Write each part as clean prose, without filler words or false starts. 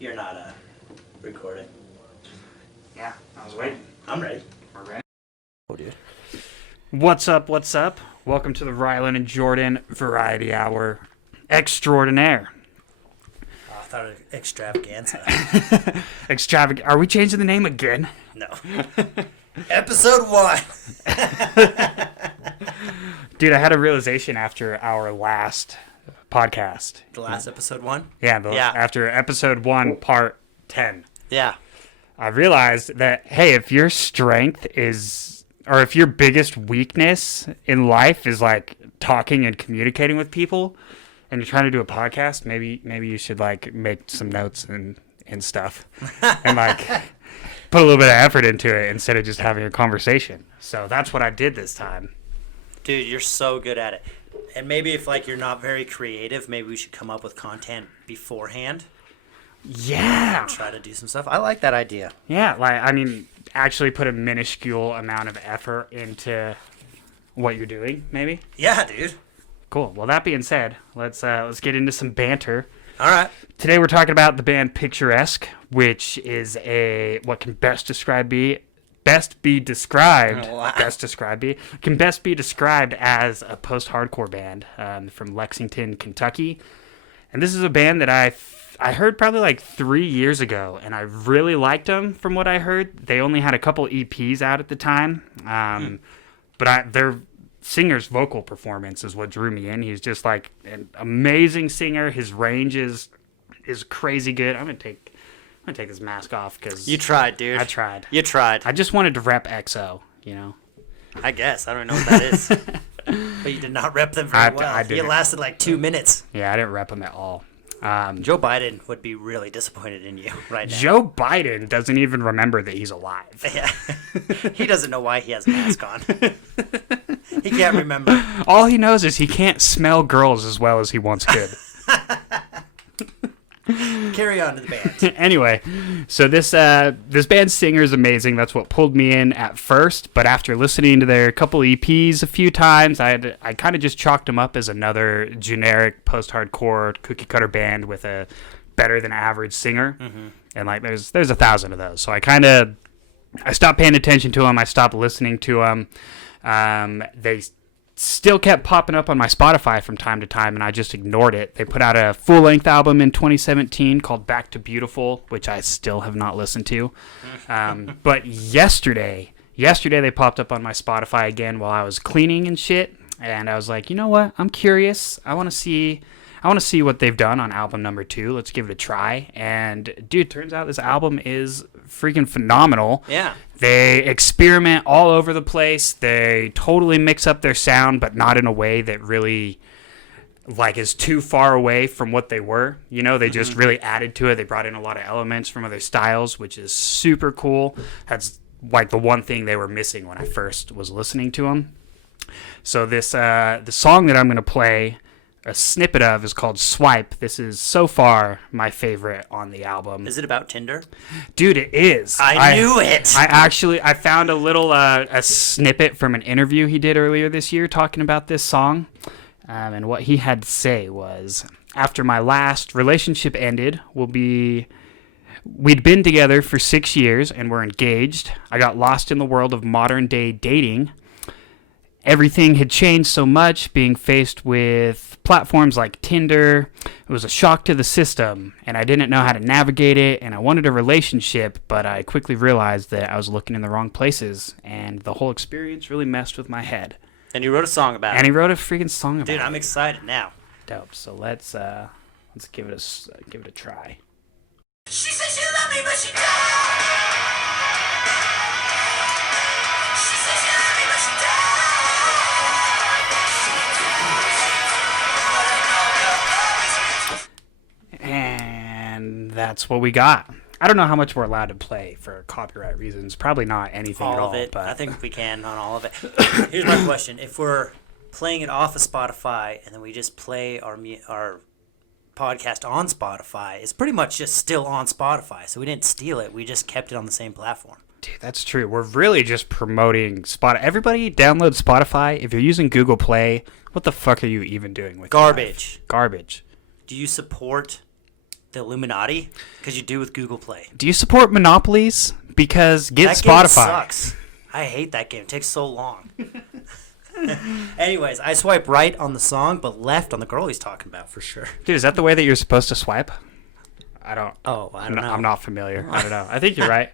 You're not recording. Yeah, I was waiting. I'm ready. We're ready. Oh, dude. What's up? What's up? Welcome to the Rylan and Jordan Variety Hour Extraordinaire. Oh, I thought it was extravaganza. Are we changing the name again? No. Episode 1. Dude, I had a realization after our last podcast. The last episode 1? Yeah, after episode 1, part 10. Yeah. I realized that, hey, if your strength is, or if your biggest weakness in life is like talking and communicating with people, and you're trying to do a podcast, maybe you should like make some notes and stuff, and like put a little bit of effort into it instead of just having a conversation. So that's what I did this time. Dude, you're so good at it. And maybe if like you're not very creative, maybe we should come up with content beforehand. Yeah. And try to do some stuff. I like that idea. Yeah, actually put a minuscule amount of effort into what you're doing, maybe. Yeah, dude. Cool. Well, that being said, let's get into some banter. All right. Today we're talking about the band Picturesque, which is what can best be described as a post-hardcore band from Lexington, Kentucky. And this is a band that I heard probably like 3 years ago, and I really liked them from what I heard. They only had a couple EPs out at the time, but their singer's vocal performance is what drew me in. He's just like an amazing singer. His range is crazy good. I'm gonna take this mask off because you tried, dude. I tried. You tried. I just wanted to rep EXO, you know. I guess I don't know what that is, but you did not rep them very well. I didn't. It lasted like 2 minutes. Yeah, I didn't rep them at all. Joe Biden would be really disappointed in you right now. Joe Biden doesn't even remember that he's alive. Yeah. He doesn't know why he has a mask on. He can't remember. All he knows is he can't smell girls as well as he once could. Carry on to the band. Anyway, so this band's singer is amazing. That's what pulled me in at first. But after listening to their couple EPs a few times, I kind of just chalked them up as another generic post-hardcore cookie-cutter band with a better-than-average singer. Mm-hmm. And like there's 1,000 of those. So I stopped paying attention to them. I stopped listening to them. They still kept popping up on my Spotify from time to time, and I just ignored it. They put out a full-length album in 2017 called Back to Beautiful, which I still have not listened to. But yesterday they popped up on my Spotify again while I was cleaning and shit, and I was like, you know what? I'm curious. I want to see what they've done on album number 2. Let's give it a try. And dude, turns out this album is freaking phenomenal. Yeah. They experiment all over the place. They totally mix up their sound, but not in a way that really like is too far away from what they were. You know, they just really added to it. They brought in a lot of elements from other styles, which is super cool. That's like the one thing they were missing when I first was listening to them. So this the song that I'm going to play a snippet of is called Swipe. This is so far my favorite on the album. Is it about Tinder? Dude, it is. I knew it. I found a little a snippet from an interview he did earlier this year talking about this song. And what he had to say was, after my last relationship ended, we'd been together for 6 years and we're engaged. I got lost in the world of modern day dating. Everything had changed so much, being faced with platforms like Tinder. It was a shock to the system, and I didn't know how to navigate it, and I wanted a relationship, but I quickly realized that I was looking in the wrong places, and the whole experience really messed with my head. And you wrote a song about it. And he wrote a freaking song about it. Dude, I'm excited now. Dope. So let's give it a try. She said she loved me, but she don't. She said she loved me, but she don't. And that's what we got. I don't know how much we're allowed to play for copyright reasons. Probably not anything at all. All of it. But I think we can on all of it. Here's my question. If we're playing it off of Spotify and then we just play our podcast on Spotify, it's pretty much just still on Spotify. So we didn't steal it. We just kept it on the same platform. Dude, that's true. We're really just promoting Spotify. Everybody download Spotify. If you're using Google Play, what the fuck are you even doing with Garbage. Garbage. Do you support the Illuminati, because you do with Google Play. Do you support monopolies? Because get That game Spotify. sucks. I hate that game. It takes so long. Anyways, I swipe right on the song, but left on the girl he's talking about for sure. Dude, is that the way that you're supposed to swipe? I don't Oh, I don't know. I'm not familiar. I don't know. I think you're right.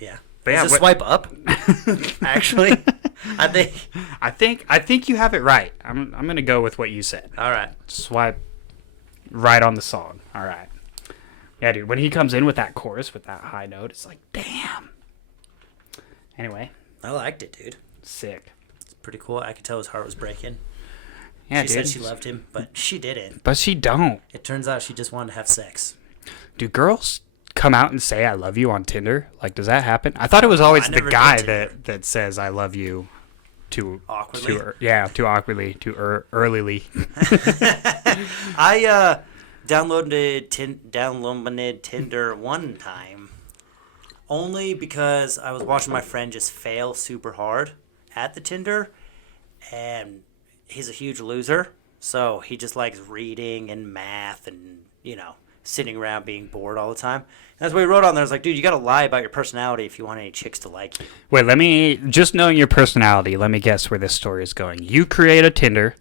Yeah. But Is yeah, it what- swipe up? Actually, I think. I think you have it right. I'm gonna go with what you said. All right. Swipe right on the song. All right. Yeah, dude. When he comes in with that chorus with that high note, it's like, damn. Anyway, I liked it, dude. sick. It's pretty cool. I could tell his heart was breaking. Yeah, She dude. said she loved him, but she didn't. But she don't. It turns out she just wanted to have sex. Do girls come out and say "I love you" on Tinder? Like, does that happen? I thought it was always I the never did guy Tinder. that says "I love you" too Awkwardly? too awkwardly, too earlyly. I downloaded Tinder one time, only because I was watching my friend just fail super hard at the Tinder, and he's a huge loser. So he just likes reading and math and, sitting around being bored all the time. And that's what he wrote on there. I was like, dude, you got to lie about your personality if you want any chicks to like you. Wait, just knowing your personality, let me guess where this story is going. You create a Tinder.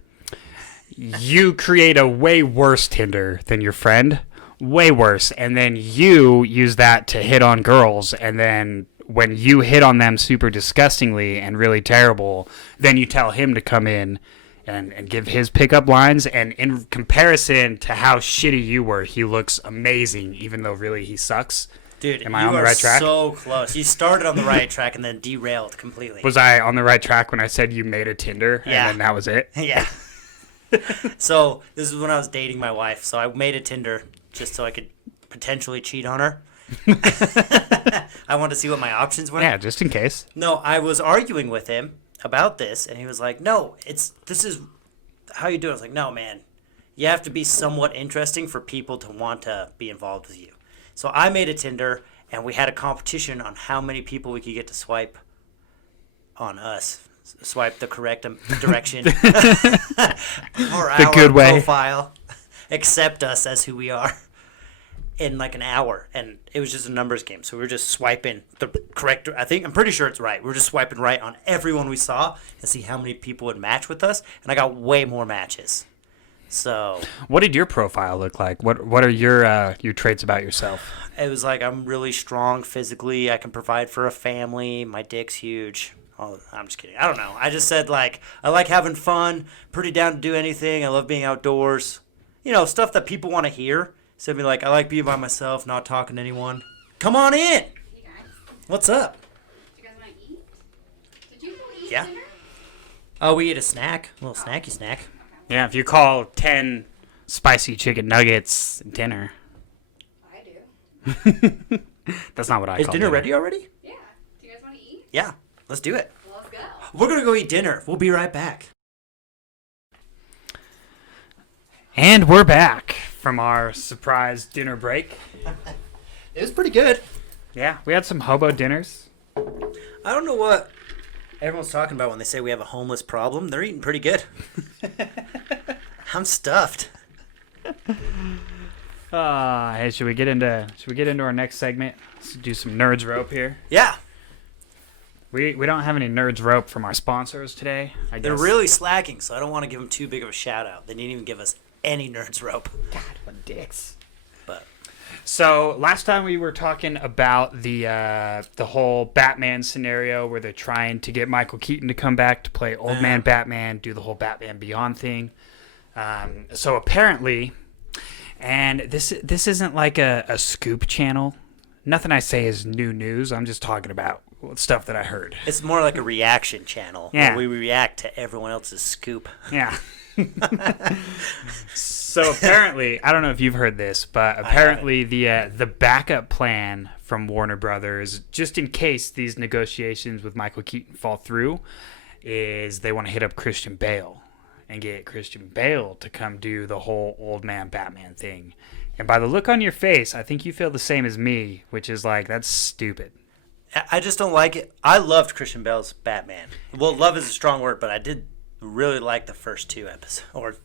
You create a way worse Tinder than your friend. Way worse. And then you use that to hit on girls. And then when you hit on them super disgustingly and really terrible, then you tell him to come in and give his pickup lines. And in comparison to how shitty you were, he looks amazing, even though really he sucks. Dude, Am I you on the are right track? so close. You started on the right track and then derailed completely. Was I on the right track when I said you made a Tinder? Yeah. And then that was it? Yeah. So this is when I was dating my wife. So I made a Tinder just so I could potentially cheat on her. I wanted to see what my options were. Yeah, just in case. No, I was arguing with him about this, and he was like, "No, this is how you do it." I was like, "No, man, you have to be somewhat interesting for people to want to be involved with you." So I made a Tinder, and we had a competition on how many people we could get to swipe on us. Swipe the correct direction for our good way. profile. Accept us as who we are in like an hour, and it was just a numbers game. So we were just swiping the correct. I'm pretty sure it's right. We were just swiping right on everyone we saw and see how many people would match with us, and I got way more matches. So What did your profile look like? What are your traits about yourself? it was like, I'm really strong physically. I can provide for a family. My dick's huge. Oh, I'm just kidding. I don't know. I just said, like, I like having fun, pretty down to do anything. I love being outdoors. Stuff that people want to hear. So I'd be like, I like being by myself, not talking to anyone. Come on in. Hey guys, What's up? do you guys want to eat? Did you go eat Yeah. dinner? Oh, we ate a snack. A little snacky snack. Yeah, if you call 10 spicy chicken nuggets dinner, I do. that's not what I Is call dinner ready already? Yeah. Do you guys want to eat? Yeah. Let's do it. Well, let's go. We're going to go eat dinner. We'll be right back. And we're back from our surprise dinner break. It was pretty good. Yeah, we had some hobo dinners. I don't know what everyone's talking about when they say we have a homeless problem. They're eating pretty good. I'm stuffed. Hey, should we get into our next segment? Let's do some nerds rope here. Yeah. We don't have any nerds rope from our sponsors today. I guess. They're really slacking, so I don't want to give them too big of a shout out. They didn't even give us any nerds rope. God, what dicks. But So last time we were talking about the whole Batman scenario where they're trying to get Michael Keaton to come back to play Old Man Batman, do the whole Batman Beyond thing. So apparently, and this isn't like a scoop channel. Nothing I say is new news. I'm just talking about stuff that I heard. it's more like a reaction channel Yeah. where we react to everyone else's scoop. Yeah. So apparently, I don't know if you've heard this, but apparently the backup plan from Warner Brothers, just in case these negotiations with Michael Keaton fall through, is they want to hit up Christian Bale and get Christian Bale to come do the whole Old Man Batman thing. And by the look on your face, I think you feel the same as me, which is like, that's stupid. I just don't like it. I loved Christian Bale's Batman. Well, love is a strong word, but I did really like the first two episodes or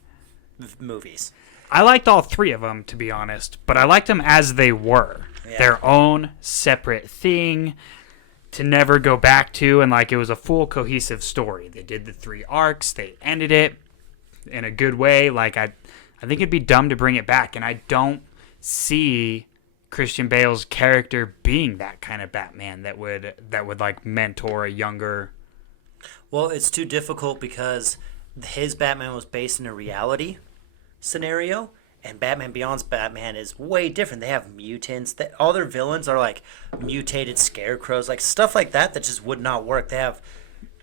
movies. I liked all three of them, to be honest, but I liked them as they were. Yeah. Their own separate thing to never go back to, and like it was a full cohesive story. They did the 3 arcs, they ended it in a good way. Like I think it'd be dumb to bring it back, and I don't see Christian Bale's character being that kind of Batman that would like mentor a younger. Well, it's too difficult because his Batman was based in a reality scenario, and Batman Beyond's Batman is way different. They have mutants. All their villains are like mutated scarecrows, like stuff like that just would not work. They have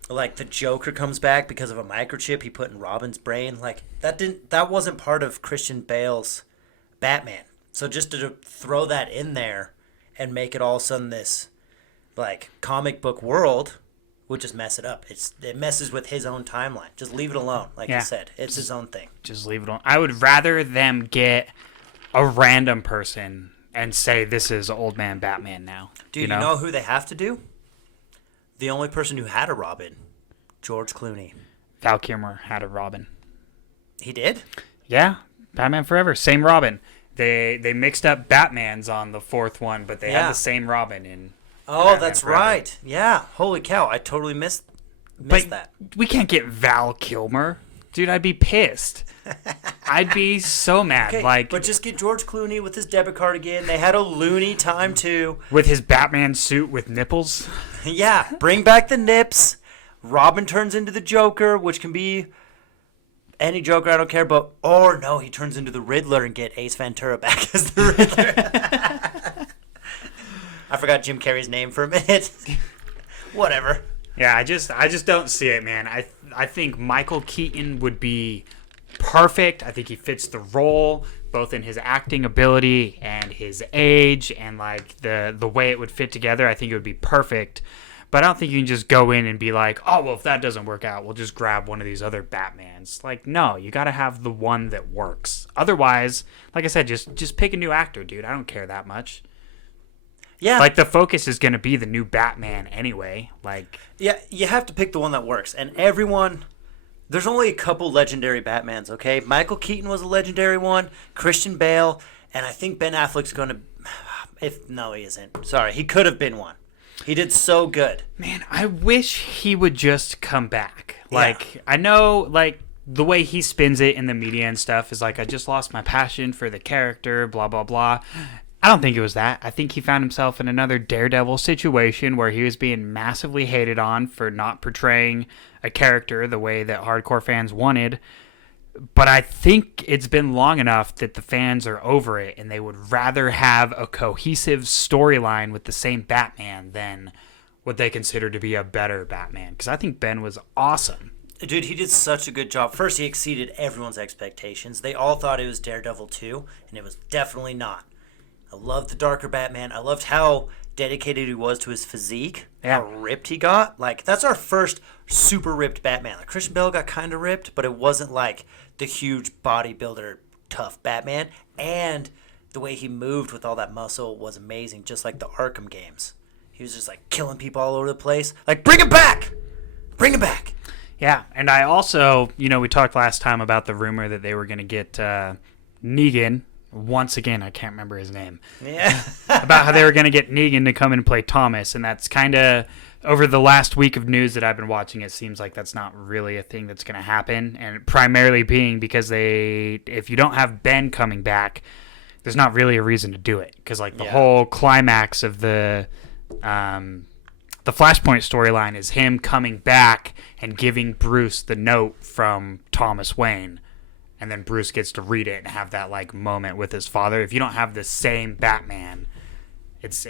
like the Joker comes back because of a microchip he put in Robin's brain. Like that wasn't part of Christian Bale's Batman. So just to throw that in there and make it all of a sudden this like comic book world would just mess it up. It messes with his own timeline. Just leave it alone. Like you said, it's his own thing. Just leave it alone. I would rather them get a random person and say this is Old Man Batman now. Dude, you know who they have to do? The only person who had a Robin, George Clooney. Val Kilmer had a Robin. He did? Yeah, Batman Forever, same Robin. They mixed up Batmans on the 4th one, but they had the same Robin in. Oh, Batman that's Forever. right. Yeah. Holy cow! I totally missed that. We can't get Val Kilmer, dude. I'd be pissed. I'd be so mad. Okay, but just get George Clooney with his debit card again. They had a loony time too. With his Batman suit with nipples. Yeah, bring back the nips. Robin turns into the Joker, which can be any Joker, I don't care. But or no, he turns into the Riddler and get Ace Ventura back as the Riddler. I forgot Jim Carrey's name for a minute. Whatever. Yeah, I just don't see it, man. I think Michael Keaton would be perfect. I think he fits the role, both in his acting ability and his age, and like the way it would fit together. I think it would be perfect. But I don't think you can just go in and be like, oh, well, if that doesn't work out, we'll just grab one of these other Batmans. Like, no, you got to have the one that works. Otherwise, like I said, just pick a new actor, dude. I don't care that much. Yeah. Like, the focus is going to be the new Batman anyway. Like, yeah, you have to pick the one that works. And everyone, there's only a couple legendary Batmans, okay? Michael Keaton was a legendary one, Christian Bale, and I think Ben Affleck's going to, no, he isn't. Sorry, he could have been one. He did so good. man, I wish he would just come back. Yeah. Like, I know, like, the way he spins it in the media and stuff is like, I just lost my passion for the character, blah, blah, blah. I don't think it was that. I think he found himself in another Daredevil situation where he was being massively hated on for not portraying a character the way that hardcore fans wanted. But I think it's been long enough that the fans are over it and they would rather have a cohesive storyline with the same Batman than what they consider to be a better Batman. Because I think Ben was awesome. Dude, he did such a good job. First, he exceeded everyone's expectations. They all thought it was Daredevil 2, and it was definitely not. I loved the darker Batman. I loved how dedicated he was to his physique, Yeah. how ripped he got. Like, that's our first super ripped Batman. Like, Christian Bale got kind of ripped, but it wasn't like the huge bodybuilder, tough Batman. And the way he moved with all that muscle was amazing, just like the Arkham games. He was just, like, killing people all over the place. Like, bring him back! Bring him back! Yeah, and I also, we talked last time about the rumor that they were going to get Negan. Once again, I can't remember his name. Yeah. About how they were going to get Negan to come and play Thomas, and that's kind of, over the last week of news that I've been watching, it seems like that's not really a thing that's going to happen, and primarily being because if you don't have Ben coming back, there's not really a reason to do it, because like the whole climax of the Flashpoint storyline is him coming back and giving Bruce the note from Thomas Wayne. And then Bruce gets to read it and have that like moment with his father. If you don't have the same Batman, it's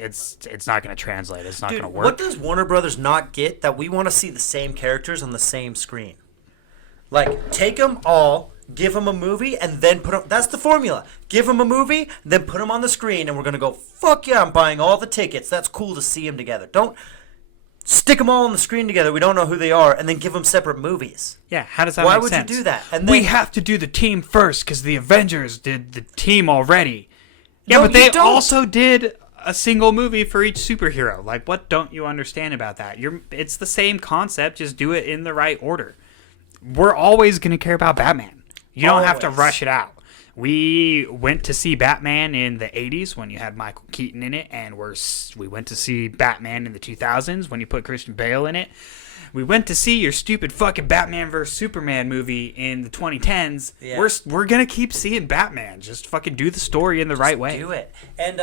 not going to translate. It's not going to work. What does Warner Brothers not get that we want to see the same characters on the same screen? Like, take them all, give them a movie, and then put them... That's the formula. Give them a movie, then put them on the screen, and we're going to go, fuck yeah, I'm buying all the tickets. That's cool to see them together. Don't stick them all on the screen together. We don't know who they are, and then give them separate movies. Yeah, how does that Why make would sense? you do that? And then, We have to do the team first because the Avengers did the team already. Yeah, No, but they you don't. also did a single movie for each superhero. Like, what don't you understand about that? It's the same concept. Just do it in the right order. We're always going to care about Batman. You don't have to Always. rush it out. We went to see Batman in the 80s when you had Michael Keaton in it, and we went to see Batman in the 2000s when you put Christian Bale in it. We went to see your stupid fucking Batman vs Superman movie in the 2010s. Yeah. We're gonna keep seeing Batman. Just fucking do the story in the right way. Do it. And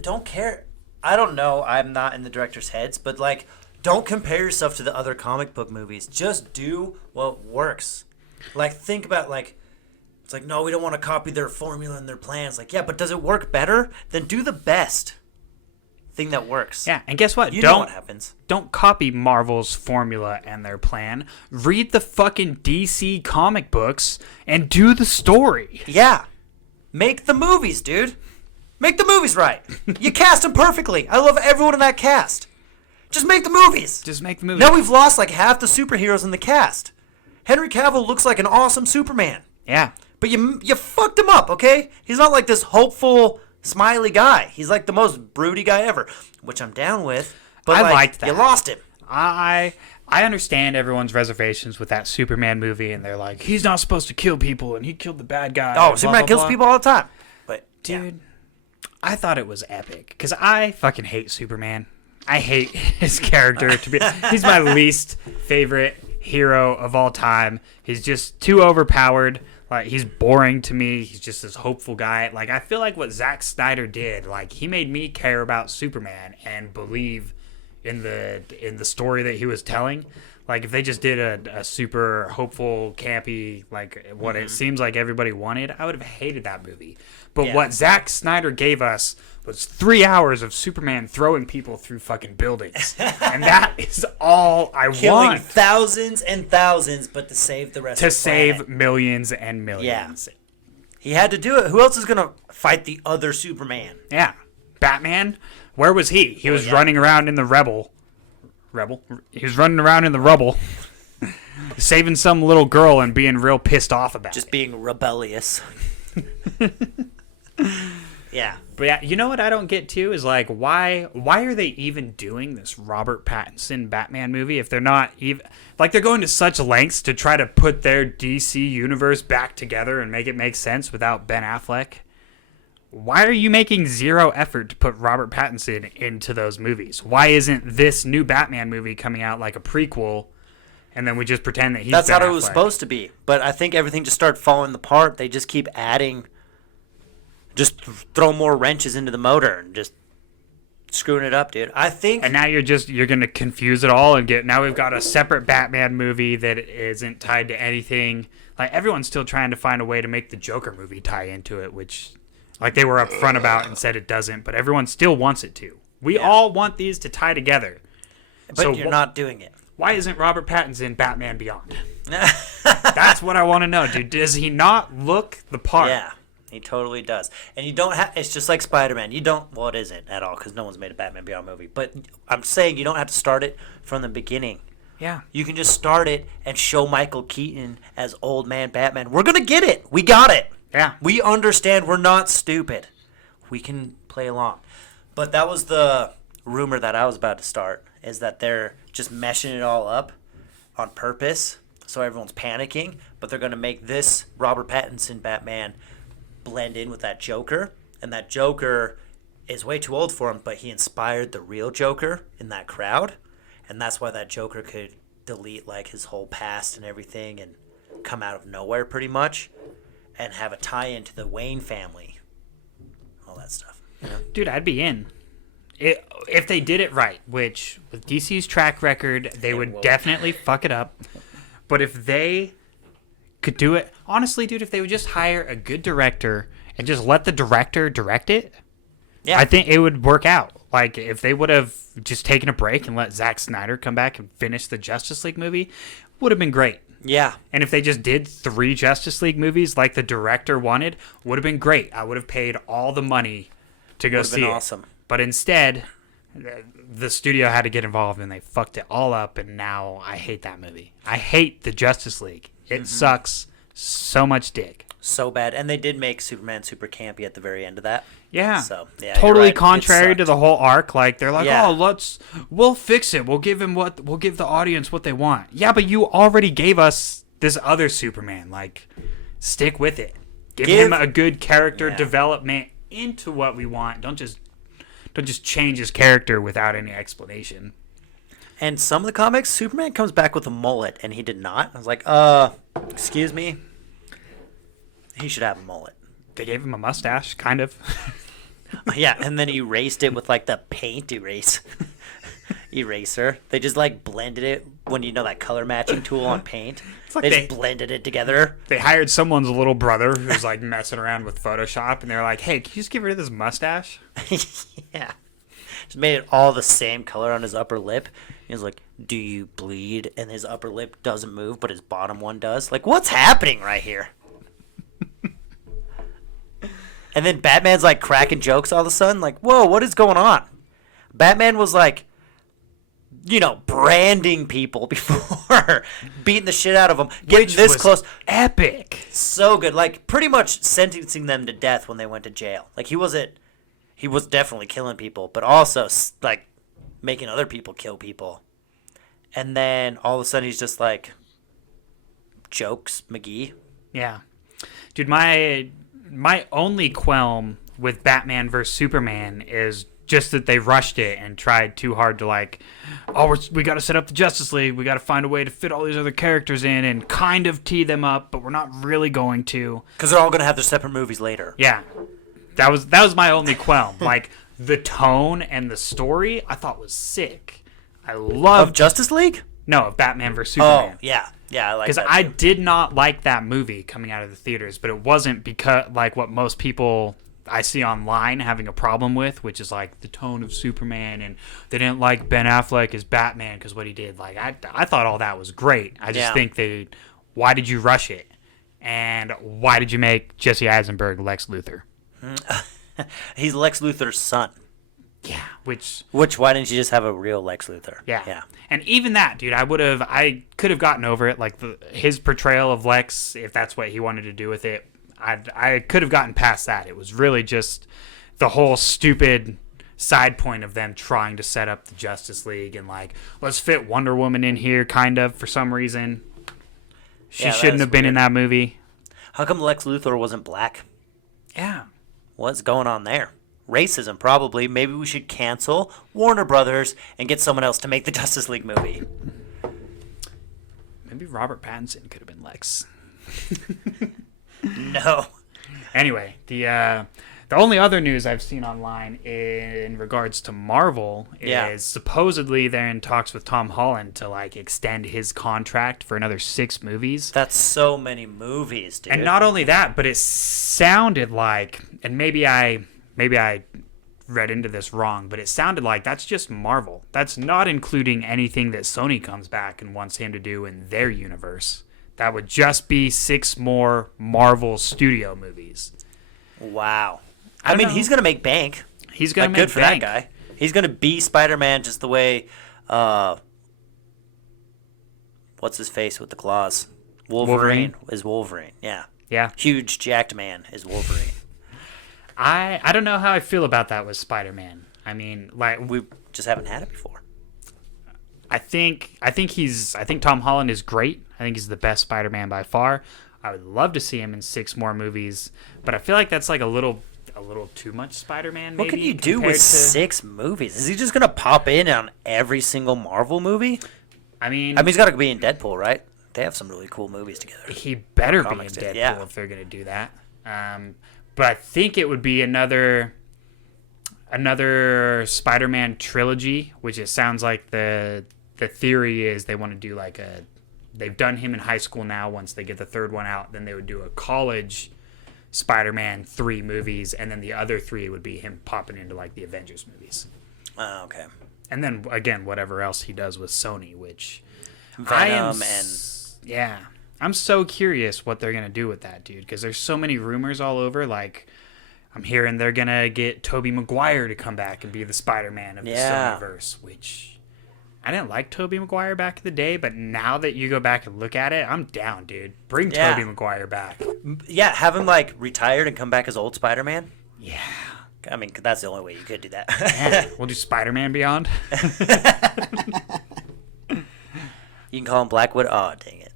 don't care. I don't know. I'm not in the director's heads, but like, don't compare yourself to the other comic book movies. Just do what works. Like, think about, like, it's like, no, we don't want to copy their formula and their plans. Like, yeah, but does it work better? Then do the best thing that works. Yeah, and guess what? You know what happens. Don't copy Marvel's formula and their plan. Read the fucking DC comic books and do the story. Yeah. Make the movies, dude. Make the movies right. You cast them perfectly. I love everyone in that cast. Just make the movies. Just make the movies. Now we've lost like half the superheroes in the cast. Henry Cavill looks like an awesome Superman. Yeah. But you fucked him up, okay? He's not like this hopeful, smiley guy. He's like the most broody guy ever, which I'm down with. But I liked that. You lost him. I understand everyone's reservations with that Superman movie, and they're like, he's not supposed to kill people, and he killed the bad guy. Oh, blah, Superman blah, kills blah. people all the time. But, Dude, I thought it was epic, because I fucking hate Superman. I hate his character. He's my least favorite hero of all time. He's just too overpowered. Like, he's boring to me. He's just this hopeful guy. Like, I feel like what Zack Snyder did, like, he made me care about Superman and believe in the story that he was telling. Like, if they just did a super hopeful, campy, like what it seems like everybody wanted, I would have hated that movie. But what Zack Snyder gave us was 3 hours of Superman throwing people through fucking buildings. And that is all I killing want. thousands and thousands, but to save the rest To of the planet. save millions and millions. He had to do it. Who else is going to fight the other Superman? Yeah. Batman, where was he? He was running around in the Rebel. He was running around in the rubble, saving some little girl and being real pissed off about Just it. being rebellious. Yeah. But yeah, you know what I don't get too is like why are they even doing this Robert Pattinson Batman movie if they're not even like they're going to such lengths to try to put their DC universe back together and make it make sense without Ben Affleck? Why are you making zero effort to put Robert Pattinson into those movies? Why isn't this new Batman movie coming out like a prequel and then we just pretend that he's That's Ben how it was Affleck? supposed to be. But I think everything just started falling apart. They just keep adding, just throw more wrenches into the motor and just screwing it up, dude. I think. And now you're going to confuse it all and now we've got a separate Batman movie that isn't tied to anything. Like everyone's still trying to find a way to make the Joker movie tie into it, which like they were upfront about and said it doesn't, but everyone still wants it to. We all want these to tie together. But so you're not doing it. Why isn't Robert Pattinson Batman Beyond? That's what I want to know, dude. Does he not look the part? Yeah, he totally does. And you don't have. It's just like Spider-Man. You don't. Well, it isn't at all because no one's made a Batman Beyond movie. But I'm saying you don't have to start it from the beginning. Yeah. You can just start it and show Michael Keaton as old man Batman. We're gonna get it. We got it. Yeah. We understand. We're not stupid. We can play along. But that was the rumor that I was about to start, is that they're just meshing it all up on purpose so everyone's panicking, but they're going to make this Robert Pattinson Batman blend in with that Joker, and that Joker is way too old for him, but he inspired the real Joker in that crowd, and that's why that Joker could delete like his whole past and everything and come out of nowhere pretty much and have a tie-in to the Wayne family, all that stuff. You know? Dude, I'd be in. If they did it right, which with DC's track record, they would definitely fuck it up. But if they could do it, honestly, dude, if they would just hire a good director and just let the director direct it, Yeah. I think it would work out. Like, if they would have just taken a break and let Zack Snyder come back and finish the Justice League movie, would have been great. Yeah. And if they just did 3 Justice League movies like the director wanted, would have been great. I would have paid all the money to go Would have see been it. awesome. But instead, the studio had to get involved and they fucked it all up, and now I hate that movie. I hate the Justice League. It sucks so much dick. So bad. And they did make Superman super campy at the very end of that. Yeah. So, yeah, totally you're right. It contrary to sucked. the whole arc. Like they're like, Yeah. we'll fix it. We'll give the audience what they want. Yeah, but you already gave us this other Superman. Like, stick with it. Give him a good character Yeah. development into what we want. Don't just change his character without any explanation. And some of the comics, Superman comes back with a mullet, and he did not. I was like, excuse me? He should have a mullet. They gave him a mustache, kind of. Yeah, and then he erased it with, like, the paint eraser. They just, like, blended it when you know that color matching tool on paint. like They they- just blended it together. They hired someone's little brother who's like messing around with Photoshop, and they're like, "Hey, can you just get rid of this mustache?" Yeah. Just made it all the same color on his upper lip. He was like, do you bleed? And his upper lip doesn't move, but his bottom one does. Like, what's happening right here? And then Batman's like cracking jokes all of a sudden. Like, whoa, what is going on? Batman was like, branding people before, beating the shit out of them, getting Which this was close. Epic. So good. Like, pretty much sentencing them to death when they went to jail. Like, he was definitely killing people, but also, like, making other people kill people. And then all of a sudden he's just like, jokes, McGee. Yeah, dude. My only qualm with Batman vs Superman is just that they rushed it and tried too hard to like, we got to set up the Justice League. We got to find a way to fit all these other characters in and kind of tee them up, but we're not really going to. Because they're all going to have their separate movies later. Yeah, that was my only qualm. Like the tone and the story, I thought was sick. I Of loved Justice League? of Batman vs Oh, Superman. yeah. Yeah, I like Because that I too. did not like that movie coming out of the theaters, but it wasn't because like what most people I see online having a problem with, which is like the tone of Superman, and they didn't like Ben Affleck as Batman because what he did. Like I thought all that was great. I just Yeah. think why did you rush it, and why did you make Jesse Eisenberg Lex Luthor? He's Lex Luthor's son. Yeah, which Why didn't you just have a real Lex Luthor? yeah. Yeah. And even that, dude, I could have gotten over it. Like his portrayal of Lex, if that's what he wanted to do with it, I could have gotten past that. It was really just the whole stupid side point of them trying to set up the Justice League and like, let's fit Wonder Woman in here, kind of, for some reason. She Yeah, that shouldn't is have been in weird. that movie. How come Lex Luthor wasn't black? Yeah. What's going on there? Racism, probably. Maybe we should cancel Warner Brothers and get someone else to make the Justice League movie. Maybe Robert Pattinson could have been Lex. No. Anyway, the only other news I've seen online in regards to Marvel Yeah. is supposedly they're in talks with Tom Holland to like extend his contract for another 6 movies. That's so many movies, dude. And not only that, but it sounded like, and maybe I read into this wrong, but it sounded like that's just Marvel. That's not including anything that Sony comes back and wants him to do in their universe. That would just be 6 more Marvel studio movies. Wow. I I mean, know. he's going to make bank. He's gonna Like, make good for bank. that guy. He's going to be Spider-Man just the way, what's his face with the claws? Wolverine is Wolverine. Yeah. Yeah, Huge jacked man is Wolverine. I don't know how I feel about that with Spider-Man. I mean, like We just haven't had it before. I think Tom Holland is great. I think he's the best Spider-Man by far. I would love to see him in 6 more movies, but I feel like that's like a little too much Spider-Man. What can maybe, you do compared with to- 6 movies? Is he just going to pop in on every single Marvel movie? I mean, He's got to be in Deadpool, right? They have some really cool movies together. he better be in comics Deadpool did, yeah. if they're gonna do that. But I think it would be another Spider-Man trilogy, which it sounds like the theory is they want to do like they've done him in high school now. Once they get the 3rd one out, then they would do a college Spider-Man 3 movies, and then the other 3 would be him popping into like the Avengers movies. Oh, okay. And then again, whatever else he does with Sony, which Venom yeah, I'm so curious what they're gonna do with that, dude. Because there's so many rumors all over. Like, I'm hearing they're gonna get Tobey Maguire to come back and be the Spider-Man of the Yeah. Sonyverse, which I didn't like Tobey Maguire back in the day, but now that you go back and look at it, I'm down, dude. Bring Yeah. Tobey Maguire back. Yeah, have him like retired and come back as old Spider-Man. Yeah. I mean, that's the only way you could do that. Yeah. We'll do Spider-Man Beyond. You can call him Blackwood. Oh, dang it.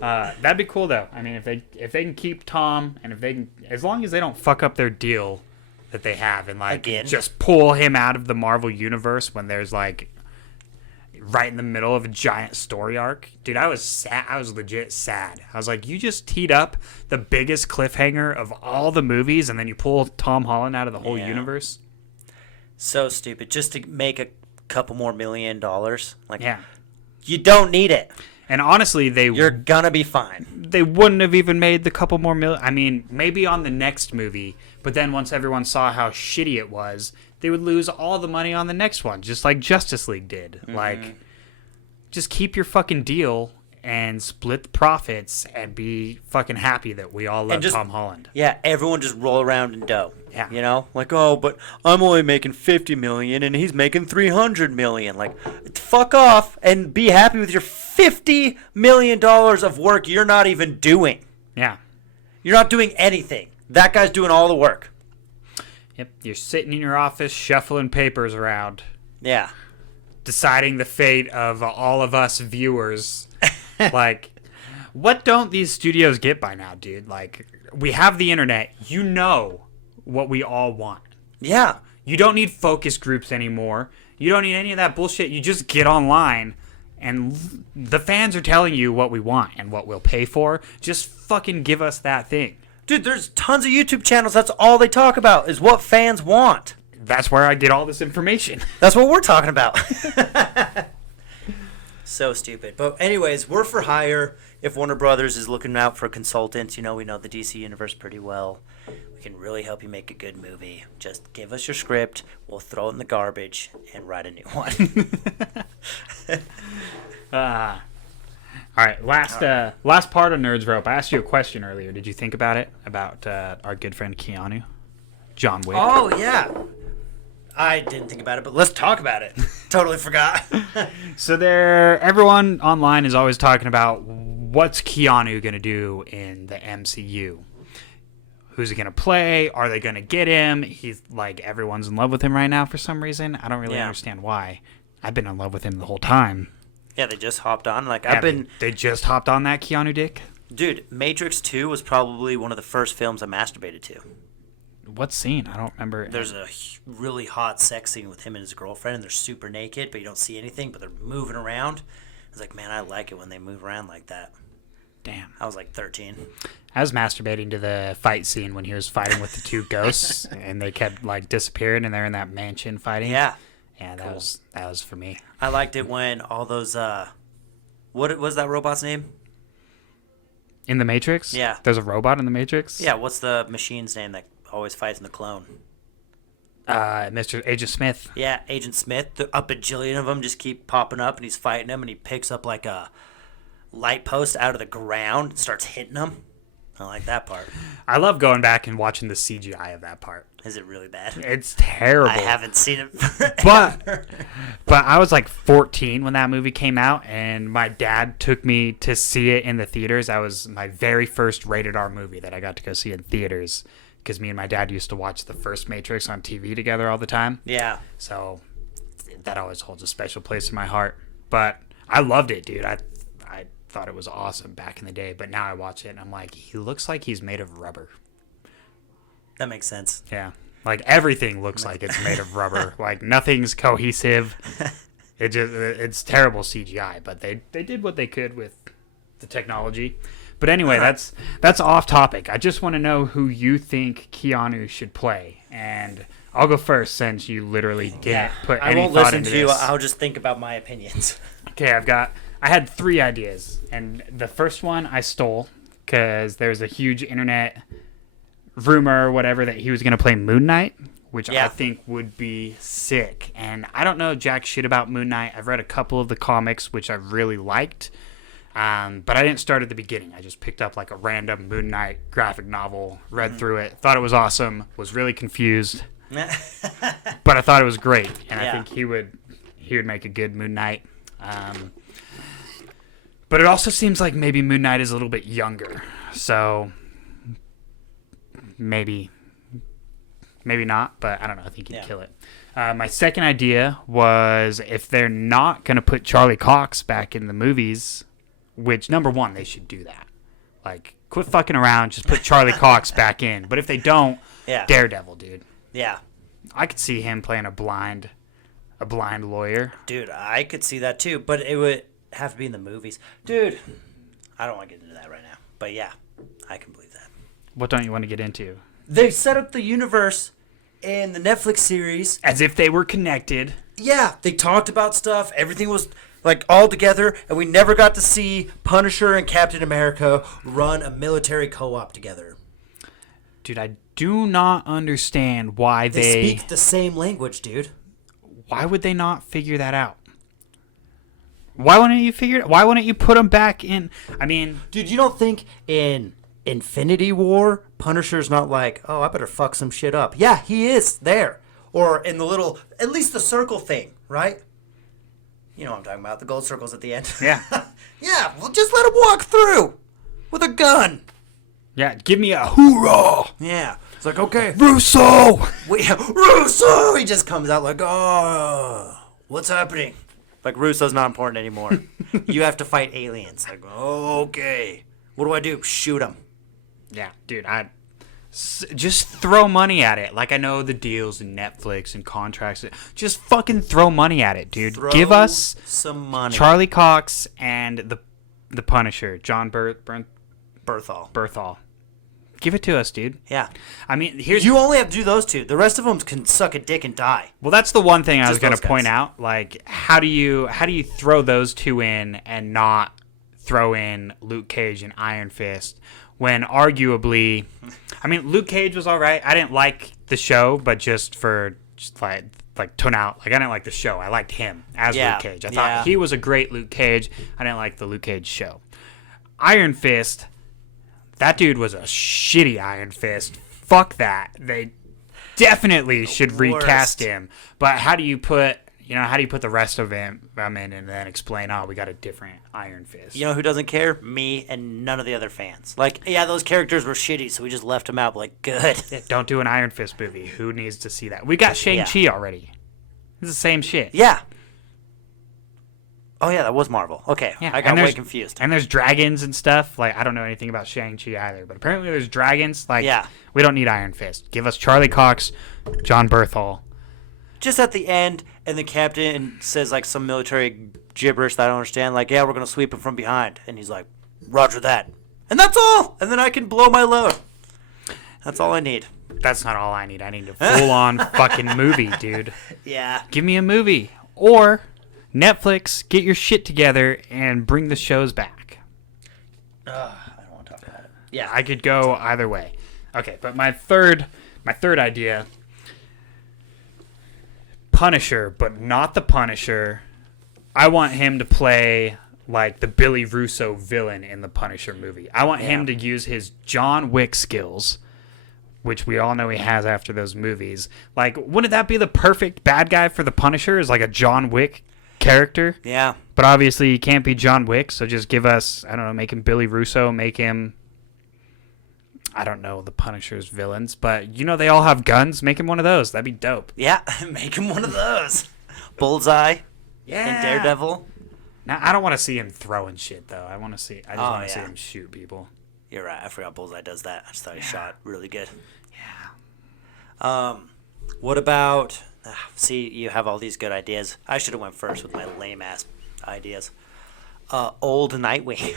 That'd be cool though. I mean, if they can keep Tom, and if they can, as long as they don't fuck up their deal that they have, and like Again. just pull him out of the Marvel universe when there's like right in the middle of a giant story arc. Dude, I was sad. I was legit sad. I was like, you just teed up the biggest cliffhanger of all the movies, and then you pull Tom Holland out of the whole Yeah. universe. So stupid. Just to make a couple more $1 million. Like, Yeah. you don't need it. And honestly, You're gonna be fine. they wouldn't have even made the couple more million. I mean, maybe on the next movie, but then once everyone saw how shitty it was, they would lose all the money on the next one, just like Justice League did. Like, just keep your fucking deal and split the profits and be fucking happy that we all love just- Tom Holland. Yeah, everyone just roll around in dough. Yeah. You know? Like, oh, but I'm only making $50 million and he's making $300 million. Like, fuck off and be happy with your $50 million of work you're not even doing. Yeah. You're not doing anything. That guy's doing all the work. Yep. You're sitting in your office shuffling papers around, Yeah. deciding the fate of all of us viewers. Like, what don't these studios get by now, dude? Like, we have the internet. You know what we all want. Yeah. You don't need focus groups anymore. You don't need any of that bullshit. You just get online, and the fans are telling you what we want and what we'll pay for. Just fucking give us that thing. Dude, there's tons of YouTube channels. That's all they talk about is what fans want. That's where I get all this information. That's what we're talking about. So stupid. But anyways, we're for hire. If Warner Brothers is looking out for consultants, you know, we know the DC universe pretty well. We can really help you make a good movie. Just give us your script. We'll throw it in the garbage and write a new one. All right, last part of Nerds Rope. I asked you a question earlier. Did you think about it? About our good friend Keanu? John Wick. Oh, yeah. I didn't think about it, but let's talk about it. Totally forgot. So everyone online is always talking about what's Keanu going to do in the MCU. Who's he going to play? Are they going to get him? He's like, everyone's in love with him right now for some reason. I don't really understand why. I've been in love with him the whole time. Yeah, they just hopped on. Like, They just hopped on that Keanu dick? Dude, Matrix 2 was probably one of the first films I masturbated to. What scene? I don't remember. There's a really hot sex scene with him and his girlfriend, and they're super naked, but you don't see anything, but they're moving around. I was like, man, I like it when they move around like that. Damn. I was like 13. I was masturbating to the fight scene when he was fighting with the two ghosts, and they kept like disappearing, and they're in that mansion fighting. Yeah. Yeah, that was for me. I liked it when all those what was that robot's name? In the Matrix? Yeah. There's a robot in the Matrix? Yeah, what's the machine's name that always fights in the clone? Mr. Agent Smith. Yeah, Agent Smith. A bajillion of them just keep popping up, and he's fighting them, and he picks up like a light post out of the ground and starts hitting them. I like that part. I love going back and watching the CGI of that part. Is it really bad? It's terrible. I haven't seen it forever. But I was like 14 when that movie came out, and my dad took me to see it in the theaters. That was my very first rated R movie that I got to go see in theaters, because me and my dad used to watch the first Matrix on TV together all the time. Yeah. So that always holds a special place in my heart. But I loved it, dude. I thought it was awesome back in the day, but now I watch it and I'm like, he looks like he's made of rubber. That makes sense. Yeah. Like everything looks like it's made of rubber. Like nothing's cohesive. It's terrible CGI, but they did what they could with the technology. But anyway, that's off topic. I just want to know who you think Keanu should play, and I'll go first since you literally didn't put any thought into this. I won't listen to you. I'll just think about my opinions. Okay, I had 3 ideas, and the first one I stole because there's a huge internet rumor or whatever that he was going to play Moon Knight, which I think would be sick. And I don't know jack shit about Moon Knight. I've read a couple of the comics, which I really liked, but I didn't start at the beginning. I just picked up like a random Moon Knight graphic novel, read through it, thought it was awesome, was really confused, but I thought it was great, and I think he would make a good Moon Knight. But it also seems like maybe Moon Knight is a little bit younger, so maybe not, but I don't know. I think he'd kill it. My second idea was if they're not going to put Charlie Cox back in the movies, Which, number one, they should do that. Like, quit fucking around. Just put Charlie Cox back in. But if they don't, Yeah. Daredevil, dude. Yeah. I could see him playing a blind lawyer. Dude, I could see that too, but it would have to be in the movies. Dude, I don't want to get into that right now. But yeah, I can believe that. What don't you want to get into? They set up the universe in the Netflix series. As if they were connected. Yeah, they talked about stuff. Everything was like all together, and we never got to see Punisher and Captain America run a military co-op together. Dude, I do not understand why They speak the same language, dude. Why would they not figure that out? Why wouldn't you put them back in? I mean, Dude, you don't think in Infinity War, Punisher's not like, oh, I better fuck some shit up. Yeah, he is there. Or in the little, at least the circle thing, right? You know what I'm talking about, the gold circles at the end. Yeah. Yeah, well, just let him walk through with a gun. yeah, give me a hoorah, Yeah. It's like, okay. Russo. Russo! He just comes out like, oh, what's happening? Like, Russo's not important anymore. You have to fight aliens. Like, oh, okay. What do I do? Shoot him. Yeah, dude, just throw money at it. Like, I know the deals in Netflix and contracts. Just fucking throw money at it, dude. Throw Give us some money. Charlie Cox and the Punisher, John Berthal. Berthal. Give it to us, dude. Yeah. I mean, here's You only have to do those two. The rest of them can suck a dick and die. well, that's the one thing I was Just going those to point guys. out. Like, how do you throw those two in and not throw in Luke Cage and Iron Fist when arguably, I mean, Luke Cage was all right. I didn't like the show, but just like tone out. Like, I didn't like the show. I liked him as Yeah. Luke Cage. I Yeah. thought he was a great Luke Cage. I didn't like the Luke Cage show. Iron Fist, that dude was a shitty Iron Fist. Fuck that. They definitely should recast worst. him. But how do you put the rest of them in and then explain, oh, we got a different Iron Fist? You know who doesn't care? Me and none of the other fans. Like, yeah, those characters were shitty, so we just left them out. Like, good. Don't do an Iron Fist movie. Who needs to see that? We got Shang-Chi already. It's the same shit. Yeah. Oh, yeah, that was Marvel. Okay, Yeah, I got and way there's- confused. And there's dragons and stuff. Like, I don't know anything about Shang-Chi either, but apparently there's dragons. Like, Yeah. we don't need Iron Fist. Give us Charlie Cox, John Berthal. Just at the end, and the captain says, like, some military gibberish that I don't understand. Like, yeah, we're going to sweep him from behind. And he's like, roger that. And that's all! And then I can blow my load. That's all I need. That's not all I need. I need a full-on fucking movie, dude. Yeah. Give me a movie. Or Netflix, get your shit together and bring the shows back. I don't want to talk about it. Yeah. I could go either way. Okay, but my third idea, Punisher, but not the Punisher. I want him to play like the Billy Russo villain in the Punisher movie. I want him to use his John Wick skills, which we all know he has after those movies. Like, wouldn't that be the perfect bad guy for the Punisher? Is like a John Wick character? Yeah. But obviously he can't be John Wick, so just give us, I don't know, make him Billy Russo, make him, I don't know, the Punisher's villains, but you know they all have guns, make him one of those. That'd be dope. Yeah. Make him one of those. Bullseye. And Daredevil. Now, I don't want to see him throwing shit, though. I just want to see yeah. him shoot people. You're right. I forgot Bullseye does that. I just thought he shot really good. Yeah. What about... see, you have all these good ideas. I should have went first with my lame-ass ideas. Old Nightwing.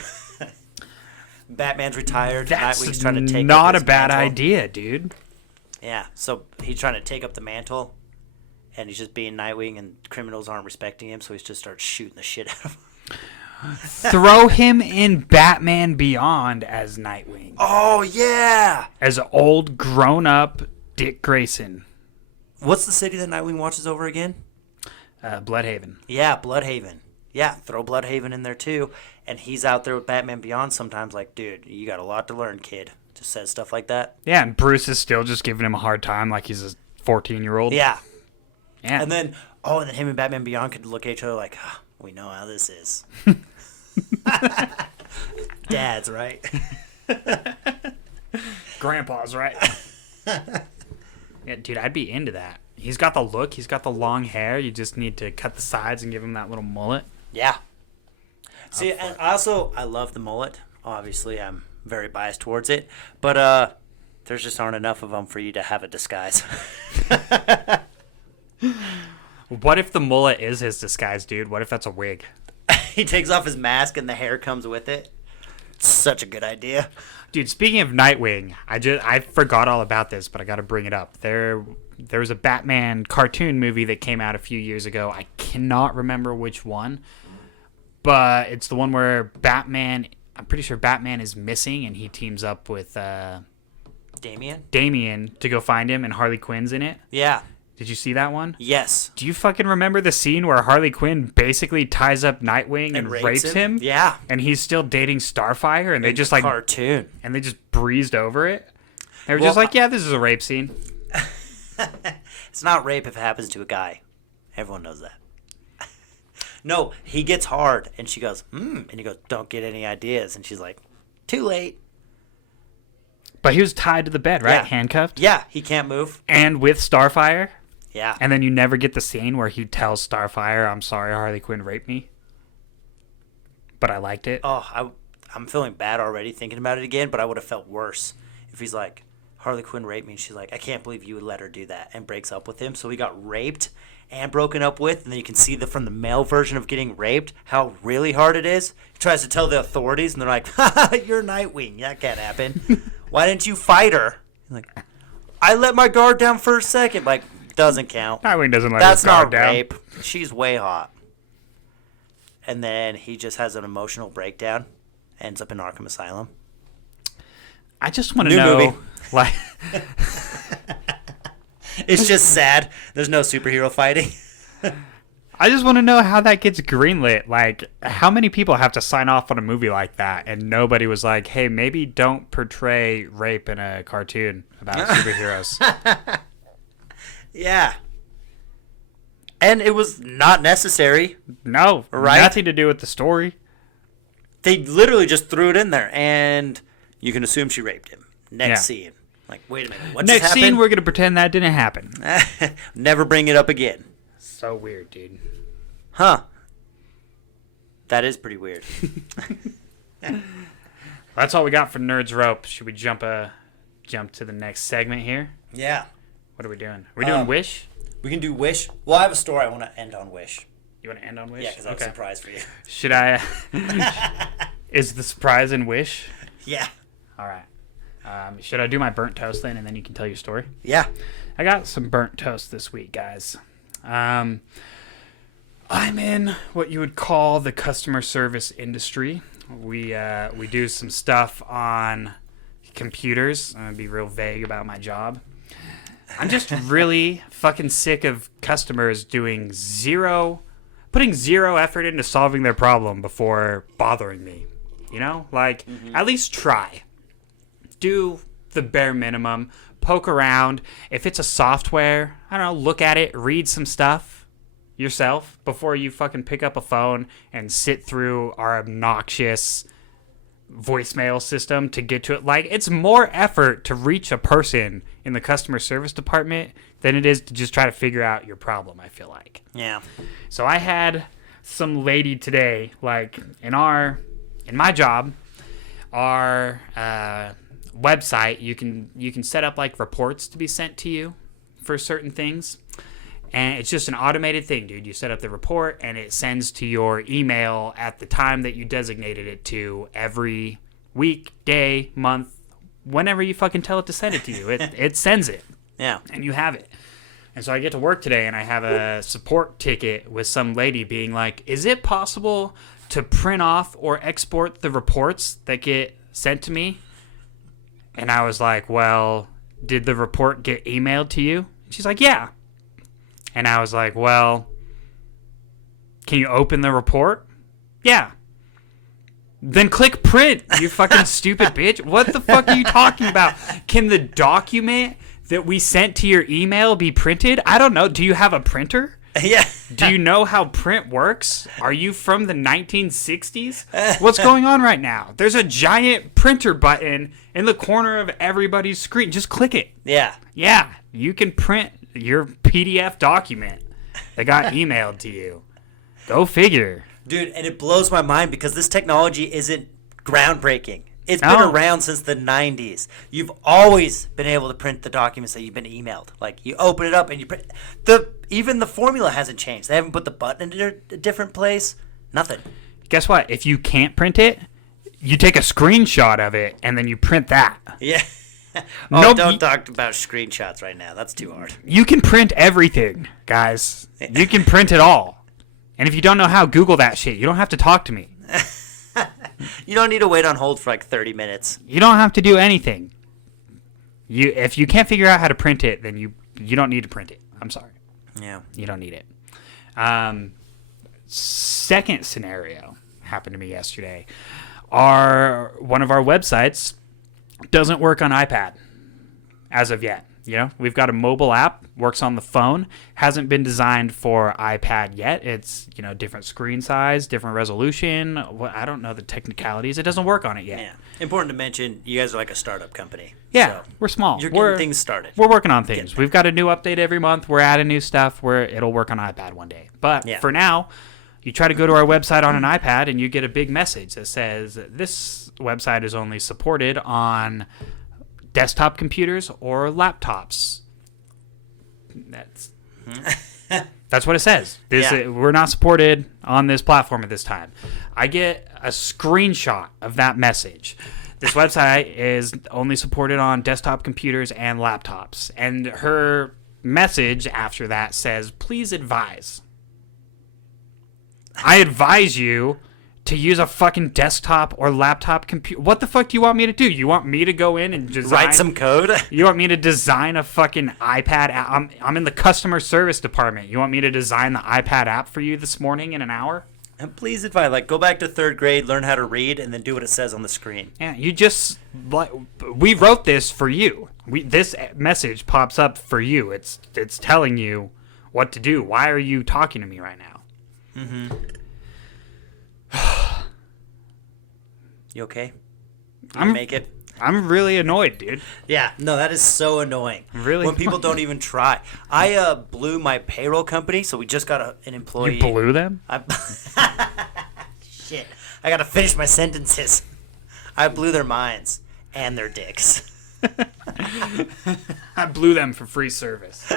Batman's retired. That's Nightwing's trying to take not up his a bad mantle. idea, dude. Yeah, so he's trying to take up the mantle, and he's just being Nightwing, and criminals aren't respecting him, so he just starts shooting the shit out of him. Throw him in Batman Beyond as Nightwing. Oh, yeah! As old, grown-up Dick Grayson. What's the city that Nightwing watches over again? Bloodhaven. Yeah, Bloodhaven. Yeah, throw Bloodhaven in there too. And he's out there with Batman Beyond sometimes like, dude, you got a lot to learn, kid. Just says stuff like that. Yeah, and Bruce is still just giving him a hard time like he's a 14-year-old. Yeah. Yeah. And then him and Batman Beyond could look at each other like, we know how this is. Dads, right? Grandpa's right. Yeah, dude, I'd be into that. He's got the look. He's got the long hair. You just need to cut the sides and give him that little mullet. Yeah. See, and I love the mullet. Obviously, I'm very biased towards it, but there's just aren't enough of them for you to have a disguise. What if the mullet is his disguise, dude? What if that's a wig? He takes off his mask and the hair comes with it. It's such a good idea. Dude, speaking of Nightwing, I forgot all about this, but I got to bring it up. There was a Batman cartoon movie that came out a few years ago. I cannot remember which one, but it's the one where I'm pretty sure Batman is missing, and he teams up with Damian to go find him, and Harley Quinn's in it. Yeah. Did you see that one? Yes. Do you fucking remember the scene where Harley Quinn basically ties up Nightwing and rapes him? Yeah. And he's still dating Starfire, and they just like cartoon. And they just breezed over it. They were just like, "Yeah, this is a rape scene." It's not rape if it happens to a guy. Everyone knows that. No, he gets hard, and she goes, and he goes, "Don't get any ideas," and she's like, "Too late." But he was tied to the bed, right? Yeah. Handcuffed. Yeah, he can't move. And with Starfire. Yeah. And then you never get the scene where he tells Starfire, "I'm sorry, Harley Quinn raped me." But I liked it. Oh, I'm feeling bad already thinking about it again, but I would have felt worse if he's like, Harley Quinn raped me, and she's like, "I can't believe you would let her do that," and breaks up with him. So he got raped and broken up with, and then you can see from the male version of getting raped how really hard it is. He tries to tell the authorities, and they're like, "Ha, you're Nightwing. That can't happen. Why didn't you fight her?" He's like, "I let my guard down for a second." Like, doesn't count. Nightwing doesn't let That's his guard not down. rape. She's way hot. And then he just has an emotional breakdown, ends up in Arkham Asylum. I just want to New know, movie. like, It's just sad. There's no superhero fighting. I just want to know how that gets greenlit. Like, how many people have to sign off on a movie like that, and nobody was like, "Hey, maybe don't portray rape in a cartoon about superheroes." Yeah. And it was not necessary. No, Right? nothing to do with the story. They literally just threw it in there, and you can assume she raped him. Next Yeah. scene. Like, wait a minute. What Next just scene, happened? we're gonna pretend that didn't happen. Never bring it up again. So weird, dude. Huh. That is pretty weird. That's all we got for Nerds Rope. Should we jump to the next segment here? Yeah. What are we doing? We're doing Wish? We can do Wish. Well, I have a story I want to end on Wish. You want to end on Wish? Yeah, because I have a surprise for you. Should I... Is the surprise in Wish? Yeah. All right. Should I do my burnt toast then, and then you can tell your story? Yeah. I got some burnt toast this week, guys. I'm in what you would call the customer service industry. We do some stuff on computers. I'm going to be real vague about my job. I'm just really fucking sick of customers putting zero effort into solving their problem before bothering me. You know? Like, at least try. Do the bare minimum. Poke around. If it's a software, I don't know, look at it, read some stuff yourself before you fucking pick up a phone and sit through our obnoxious voicemail system to get to it. Like, it's more effort to reach a person in the customer service department than it is to just try to figure out your problem, I feel like. Yeah. So I had some lady today, like, in my job, our website, you can set up like reports to be sent to you for certain things, and it's just an automated thing, dude. You set up the report and it sends to your email at the time that you designated it to every week, day, month, whenever you fucking tell it to send it to you. It sends it. Yeah. And you have it. And so I get to work today and I have a support ticket with some lady being like, "Is it possible to print off or export the reports that get sent to me?" And I was like, "Well, did the report get emailed to you?" She's like, "Yeah." And I was like, "Well, can you open the report?" "Yeah." "Then click print, you fucking stupid bitch. What the fuck are you talking about? Can the document that we sent to your email be printed? I don't know. Do you have a printer? Yeah. Do you know how print works? Are you from the 1960s? What's going on right now? There's a giant printer button in the corner of everybody's screen. Just click it. Yeah. Yeah, you can print your PDF document that got emailed to you. Go figure. Dude, and it blows my mind because this technology isn't groundbreaking. It's been No. around since the 90s. You've always been able to print the documents that you've been emailed. Like, you open it up and you print. Even the formula hasn't changed. They haven't put the button in a different place. Nothing. Guess what? If you can't print it, you take a screenshot of it and then you print that. Yeah. Nope. Don't talk about screenshots right now. That's too hard. You can print everything, guys. You can print it all. And if you don't know how, Google that shit. You don't have to talk to me. You don't need to wait on hold for like 30 minutes. You don't have to do anything. If you can't figure out how to print it, then you don't need to print it. I'm sorry. Yeah. You don't need it. Second scenario happened to me yesterday. One of our websites doesn't work on iPad as of yet. You know, we've got a mobile app, works on the phone, hasn't been designed for iPad yet. It's, different screen size, different resolution. I don't know the technicalities. It doesn't work on it yet. Yeah. Important to mention, you guys are like a startup company. Yeah, So we're small. you're getting things started. We're working on things. We've got a new update every month. We're adding new stuff where it'll work on iPad one day. But Yeah. for now, you try to go to our website on an iPad and you get a big message that says this website is only supported on desktop computers or laptops. That's what it says. Yeah. We're not supported on this platform at this time. I get a screenshot of that message. This website is only supported on desktop computers and laptops. And her message after that says, please advise. I advise you to use a fucking desktop or laptop computer. What the fuck do you want me to do? You want me to go in and design... Write some code? You want me to design a fucking iPad app? I'm in the customer service department. You want me to design the iPad app for you this morning in an hour? And please advise, go back to 3rd grade, learn how to read, and then do what it says on the screen. Yeah, we wrote this for you. This message pops up for you. It's telling you what to do. Why are you talking to me right now? Mm-hmm. You okay? You make it? I'm really annoyed, dude. Yeah, no, that is so annoying. Really? When people don't even try. I blew my payroll company, so we just got an employee. You blew them? Shit. I gotta finish my sentences. I blew their minds and their dicks. I blew them for free service.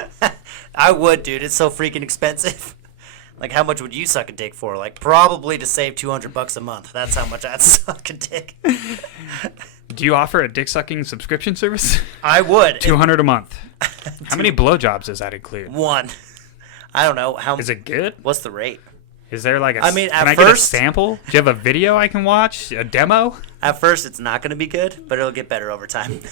I would, dude. It's so freaking expensive. Like, how much would you suck a dick for? Like, probably to save $200 a month. That's how much I'd suck a dick. Do you offer a dick sucking subscription service? I would. $200 a month. How many blowjobs does that include? One. I don't know. Is it good? What's the rate? Is there like a... I mean, can at I get a first- sample? Do you have a video I can watch? A demo? At first, it's not going to be good, but it'll get better over time.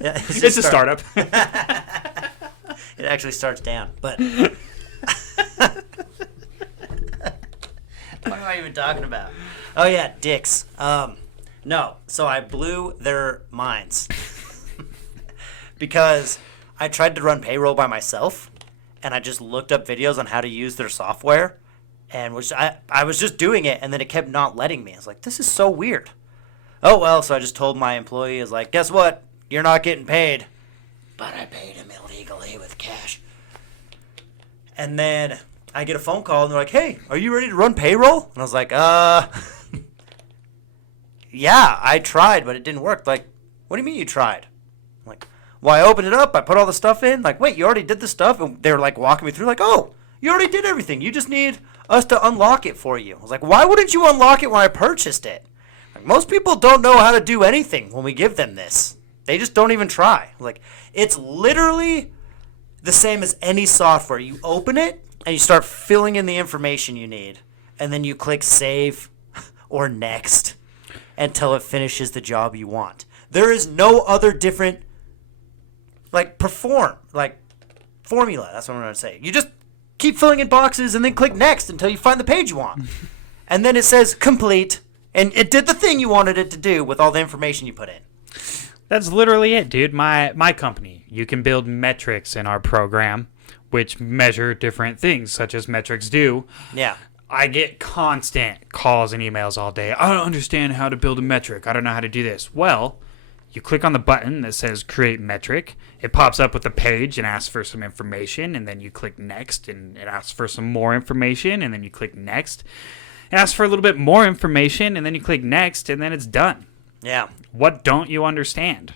Yeah, It's a startup. It actually starts down, but... What am I even talking about? Oh, yeah, dicks. No, so I blew their minds. Because I tried to run payroll by myself, and I just looked up videos on how to use their software, and I was just doing it, and then it kept not letting me. I was like, this is so weird. Oh, well, so I just told my employee, guess what? You're not getting paid. But I paid him illegally with cash. And then I get a phone call, and they're like, hey, are you ready to run payroll? And I was like, yeah, I tried, but it didn't work. Like, what do you mean you tried? I'm like, well, I opened it up, I put all the stuff in. Like, wait, you already did the stuff? And they were, walking me through, oh, you already did everything. You just need us to unlock it for you. I was like, why wouldn't you unlock it when I purchased it? Like, most people don't know how to do anything when we give them this. They just don't even try. Like, it's literally the same as any software. You open it, and you start filling in the information you need. And then you click save or next until it finishes the job you want. There is no other different, formula. That's what I'm going to say. You just keep filling in boxes and then click next until you find the page you want. And then it says complete, and it did the thing you wanted it to do with all the information you put in. That's literally it, dude. My company, you can build metrics in our program, which measure different things, such as metrics do. Yeah. I get constant calls and emails all day. I don't understand how to build a metric. I don't know how to do this. Well, You click on the button that says create metric. It pops up with a page and asks for some information, and then you click next, and it asks for some more information, and then you click next. It asks for a little bit more information, and then you click next, and then it's done. Yeah. What don't you understand?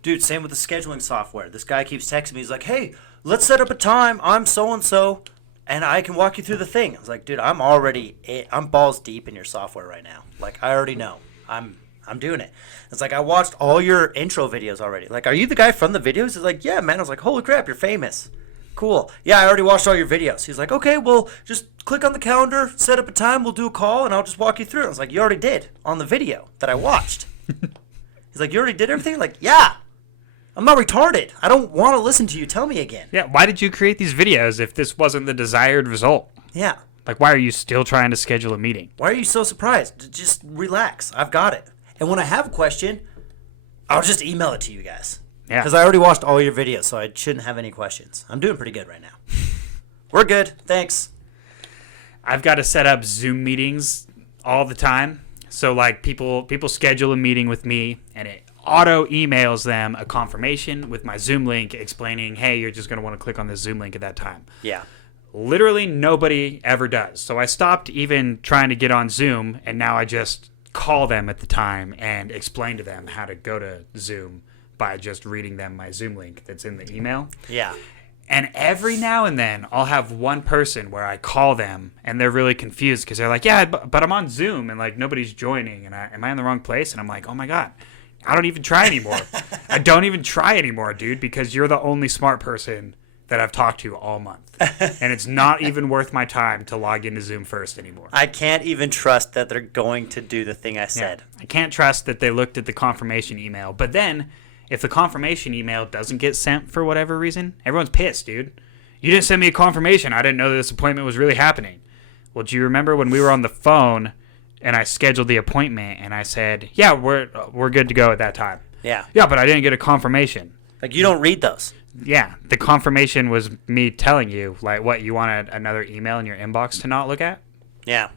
Dude, same with the scheduling software. This guy keeps texting me. He's like, hey, let's set up a time. I'm so-and-so, and I can walk you through the thing. I was like, dude, I'm balls deep in your software right now. Like, I already know. I'm doing it. It's like, I watched all your intro videos already. Like, are you the guy from the videos? He's like, yeah, man. I was like, holy crap, you're famous. Cool. Yeah, I already watched all your videos. He's like, okay, well, just click on the calendar, set up a time, we'll do a call, and I'll just walk you through it. I was like, you already did on the video that I watched. He's like, you already did everything? Like, yeah. I'm not retarded. I don't want to listen to you tell me again. Yeah, why did you create these videos if this wasn't the desired result? Yeah. Like, why are you still trying to schedule a meeting? Why are you so surprised? Just relax. I've got it. And when I have a question, I'll just email it to you guys. Yeah. Because I already watched all your videos, so I shouldn't have any questions. I'm doing pretty good right now. We're good. Thanks. I've got to set up Zoom meetings all the time. So, like, people schedule a meeting with me, and it auto emails them a confirmation with my Zoom link explaining, hey, you're just going to want to click on this Zoom link at that time. Yeah. Literally nobody ever does. So I stopped even trying to get on Zoom, and now I just call them at the time and explain to them how to go to Zoom by just reading them my Zoom link that's in the email. Yeah. And every now and then I'll have one person where I call them and they're really confused because they're like, yeah, but I'm on Zoom and like nobody's joining, and am I in the wrong place? And I'm like, oh my God, I don't even try anymore. I don't even try anymore, dude, because you're the only smart person that I've talked to all month. And it's not even worth my time to log into Zoom first anymore. I can't even trust that they're going to do the thing I said. Yeah. I can't trust that they looked at the confirmation email. But then, if the confirmation email doesn't get sent for whatever reason, everyone's pissed, dude. You didn't send me a confirmation. I didn't know that this appointment was really happening. Well, do you remember when we were on the phone and I scheduled the appointment and I said, yeah, we're good to go at that time? Yeah. Yeah, but I didn't get a confirmation. Like, you don't read those. Yeah, the confirmation was me telling you, like, what, you wanted another email in your inbox to not look at? Yeah.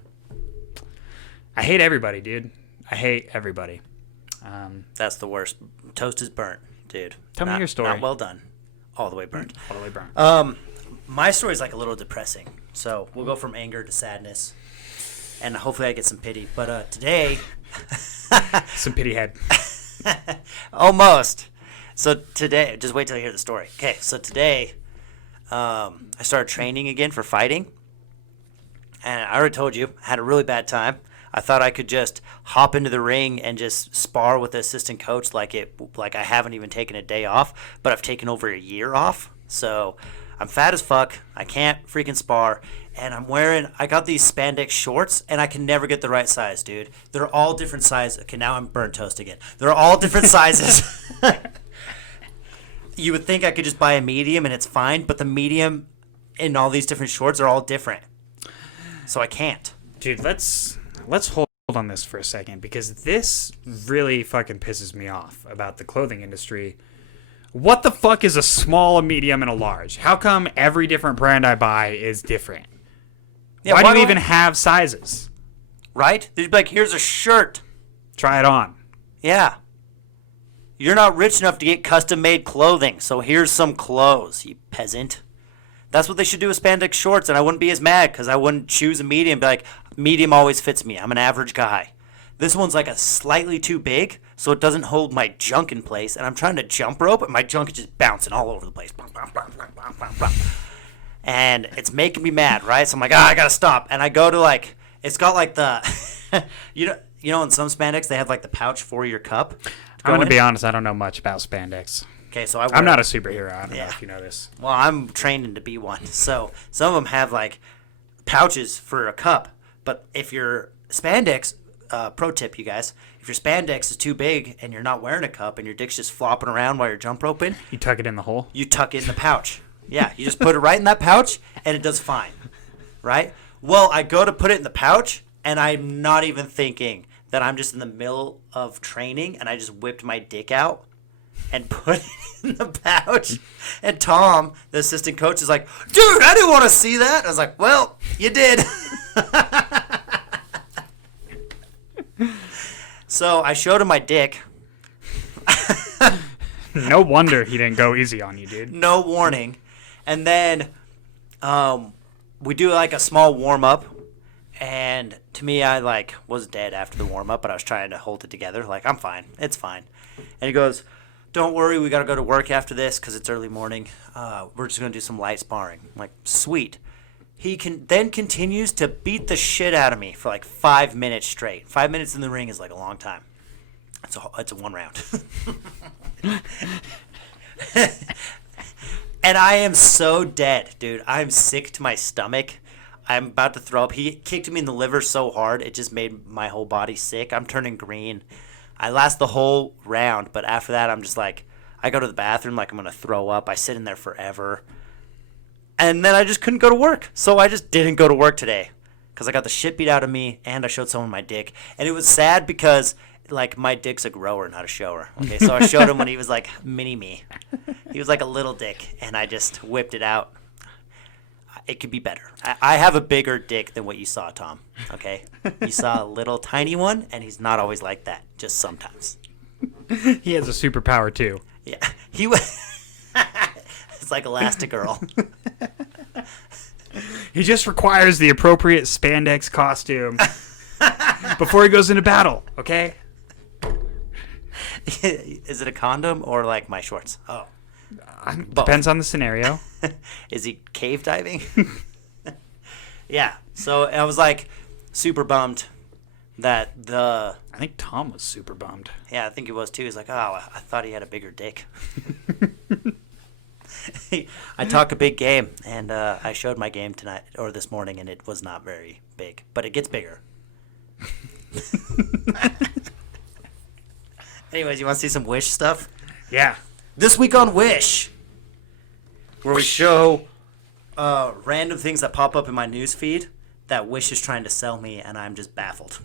I hate everybody, dude. I hate everybody. That's the worst. Toast is burnt, dude. Tell me your story. Not well done. All the way burnt. All the way burnt. My story is like a little depressing. So we'll go from anger to sadness. And hopefully I get some pity. But today... Some pity head. Almost. So today... Just wait till you hear the story. Okay, so today I started training again for fighting. And I already told you, I had a really bad time. I thought I could just hop into the ring and just spar with the assistant coach like I haven't even taken a day off, but I've taken over a year off. So I'm fat as fuck. I can't freaking spar. And I got these spandex shorts, and I can never get the right size, dude. They're all different sizes. Okay, now I'm burnt toast again. They're all different sizes. You would think I could just buy a medium and it's fine, but the medium in all these different shorts are all different. So I can't. Dude, let's hold on this for a second, because this really fucking pisses me off about the clothing industry. What the fuck is a small, a medium, and a large? How come every different brand I buy is different? Yeah, why do you even have sizes? Right? They'd be like, here's a shirt. Try it on. Yeah. You're not rich enough to get custom-made clothing, so here's some clothes, you peasant. That's what they should do with spandex shorts, and I wouldn't be as mad because I wouldn't choose a medium. Be like, medium always fits me. I'm an average guy. This one's like a slightly too big, so it doesn't hold my junk in place, and I'm trying to jump rope, and my junk is just bouncing all over the place. And it's making me mad, right? So I'm like, I gotta stop. And I go to like, it's got like the, you know, in some spandex they have like the pouch for your cup. I'm gonna be honest, I don't know much about spandex. Okay, so I'm not a superhero. I don't know if you know this. Well, I'm training to be one. So some of them have like pouches for a cup. But if your spandex, pro tip, you guys, if your spandex is too big and you're not wearing a cup and your dick's just flopping around while you're jump roping, You tuck it in the hole? you tuck it in the pouch. Yeah, you just put it right in that pouch and it does fine. Right? Well, I go to put it in the pouch and I'm not even thinking that I'm just in the middle of training and I just whipped my dick out and put it in the pouch. And Tom, the assistant coach, is like, dude, I didn't want to see that. I was like, well, you did. So I showed him my dick. No wonder he didn't go easy on you, dude. No warning. And then we do like a small warm-up. And to me, I like was dead after the warm-up, but I was trying to hold it together. Like, I'm fine. It's fine. And he goes, don't worry, we got to go to work after this because it's early morning. We're just going to do some light sparring. I'm like, sweet. He then continues to beat the shit out of me for like 5 minutes straight. 5 minutes in the ring is like a long time. It's a one round. And I am so dead, dude. I'm sick to my stomach. I'm about to throw up. He kicked me in the liver so hard, it just made my whole body sick. I'm turning green. I last the whole round, but after that, I'm just like, I go to the bathroom like I'm going to throw up. I sit in there forever. And then I just couldn't go to work. So I just didn't go to work today because I got the shit beat out of me and I showed someone my dick. And it was sad because, like, my dick's a grower, not a shower. Okay, so I showed him when he was like mini me. He was like a little dick, and I just whipped it out. It could be better. I have a bigger dick than what you saw, Tom. Okay? You saw a little tiny one, and he's not always like that. Just sometimes. He has a superpower, too. Yeah. He was... It's like Elastigirl. He just requires the appropriate spandex costume before he goes into battle, okay? Is it a condom or, like, my shorts? Oh. Depends on the scenario. Is he cave diving? Yeah. So I was like super bummed that I think Tom was super bummed. Yeah, I think he was too. He's like, oh, I thought he had a bigger dick. I talk a big game, and I showed my game tonight or this morning, and it was not very big, but it gets bigger. Anyways, you want to see some Wish stuff? Yeah. This week on Wish, where we show random things that pop up in my news feed that Wish is trying to sell me, and I'm just baffled.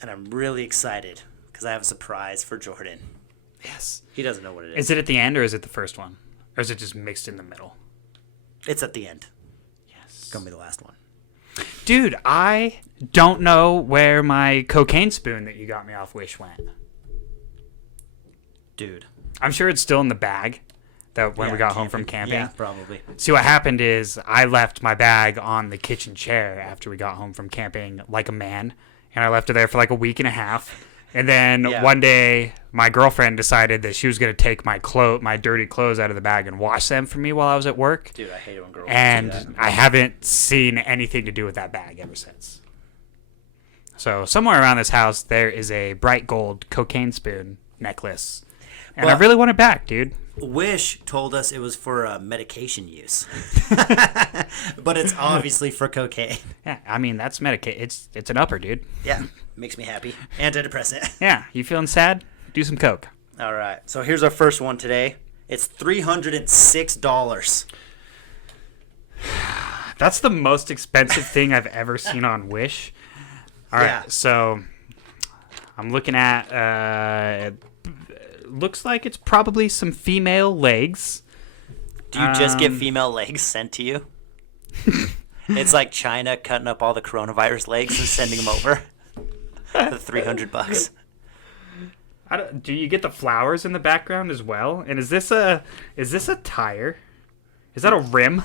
And I'm really excited because I have a surprise for Jordan. Yes. He doesn't know what it is. Is it at the end or is it the first one? Or is it just mixed in the middle? It's at the end. Yes. It's going to be the last one. Dude, I don't know where my cocaine spoon that you got me off Wish went. Dude. I'm sure it's still in the bag that when we got home from camping. Yeah, probably. See, what happened is I left my bag on the kitchen chair after we got home from camping like a man. And I left it there for like a week and a half. And then one day, my girlfriend decided that she was going to take my dirty clothes out of the bag and wash them for me while I was at work. Dude, I hate it when girls and do that. I haven't seen anything to do with that bag ever since. So somewhere around this house, there is a bright gold cocaine spoon necklace. And I really want it back, dude. Wish told us it was for medication use. But it's obviously for cocaine. Yeah, I mean, that's it's an upper, dude. Yeah, makes me happy. Antidepressant. Yeah, you feeling sad? Do some coke. All right, so here's our first one today. It's $306. That's the most expensive thing I've ever seen on Wish. All right, so I'm looking at... looks like it's probably some female legs. Do you just get female legs sent to you? It's like China cutting up all the coronavirus legs and sending them over for $300. Do you get the flowers in the background as well? And is this a tire? Is that a rim?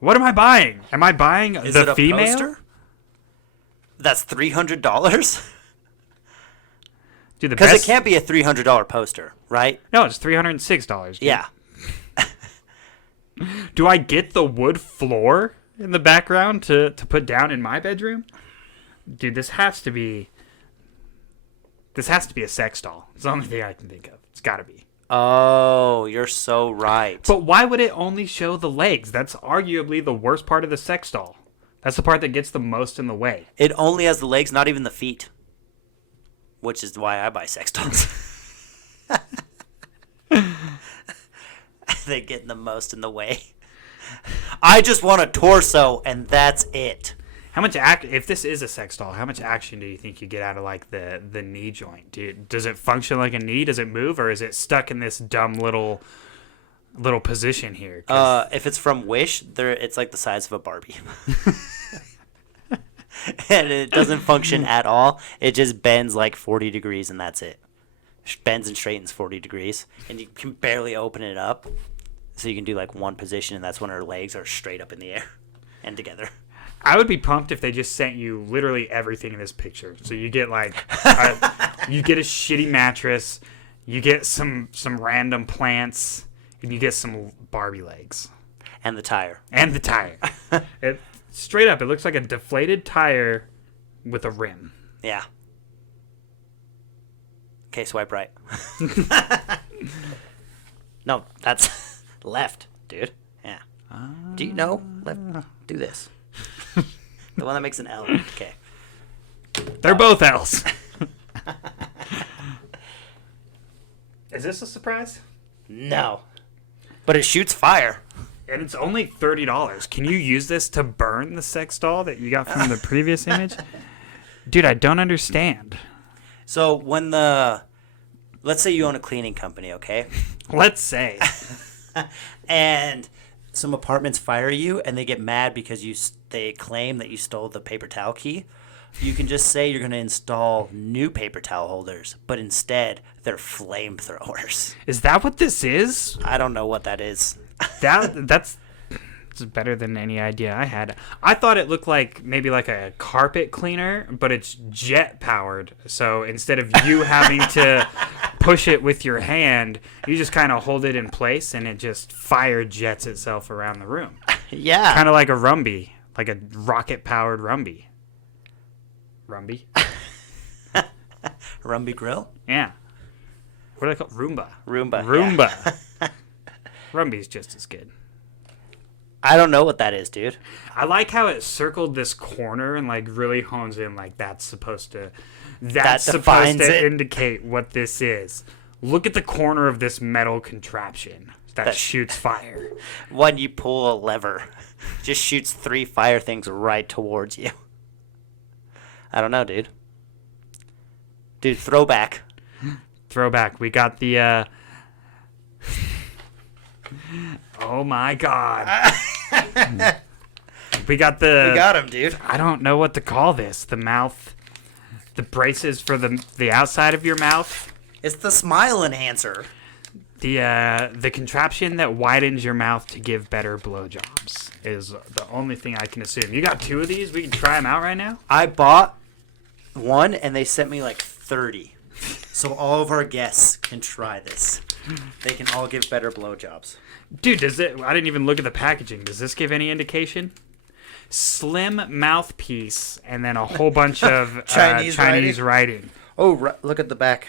What am I buying? Am I buying Is the it a female? poster? That's $300? Dude, Because it can't be a $300 poster, right? No, it's $306. Dude. Yeah. Do I get the wood floor in the background to put down in my bedroom? Dude, this has to be a sex doll. It's the only thing I can think of. It's got to be. Oh, you're so right. But why would it only show the legs? That's arguably the worst part of the sex doll. That's the part that gets the most in the way. It only has the legs, not even the feet. Which is why I buy sex dolls. They get the most in the way. I just want a torso, and that's it. How much if this is a sex doll, how much action do you think you get out of like the knee joint? Does it function like a knee? Does it move, or is it stuck in this dumb little position here? If it's from Wish, it's like the size of a Barbie. and it doesn't function at all. It just bends like 40 degrees, and that's it. Bends and straightens 40 degrees, and you can barely open it up. So you can do like one position, and that's when her legs are straight up in the air and together. I would be pumped if they just sent you literally everything in this picture. So you get like, you get a shitty mattress, you get some random plants, and you get some Barbie legs. And the tire. And the tire. Straight up, it looks like a deflated tire with a rim. Yeah. Okay, swipe right. No, that's left, dude. Yeah. Do you know? Do this. The one that makes an L. Okay. They're both L's. Is this a surprise? No. But it shoots fire. And it's only $30. Can you use this to burn the sex doll that you got from the previous image? Dude, I don't understand. So when let's say you own a cleaning company, okay? Let's say. And some apartments fire you, and they get mad because they claim that you stole the paper towel key. You can just say you're going to install new paper towel holders, but instead they're flamethrowers. Is that what this is? I don't know what that is. That's better than any idea I had. I thought it looked like maybe like a carpet cleaner, but it's jet powered. So instead of you having to push it with your hand, you just kind of hold it in place and it just fire jets itself around the room. Yeah. Kind of like a Rumby, like a rocket powered Rumby. Rumby? Rumby grill? Yeah. What are they called? Roomba. Roomba. Yeah. Rumby's just as good. I don't know what that is, dude. I like how it circled this corner and like really hones in like that's supposed to defines it. indicate what this is. Look at the corner of this metal contraption that shoots fire. When you pull a lever, just shoots 3 fire things right towards you. I don't know, dude. Dude, throwback. Throwback. We got the oh my god. We got him, dude. I don't know what to call this. The mouth, the braces for the outside of your mouth. It's the smile enhancer. The contraption that widens your mouth to give better blowjobs is the only thing I can assume. You got 2 of these? We can try them out right now? I bought one, and they sent me like 30. So all of our guests can try this. They can all give better blowjobs. Dude, I didn't even look at the packaging. Does this give any indication? Slim mouthpiece and then a whole bunch of Chinese writing. Oh, look at the back.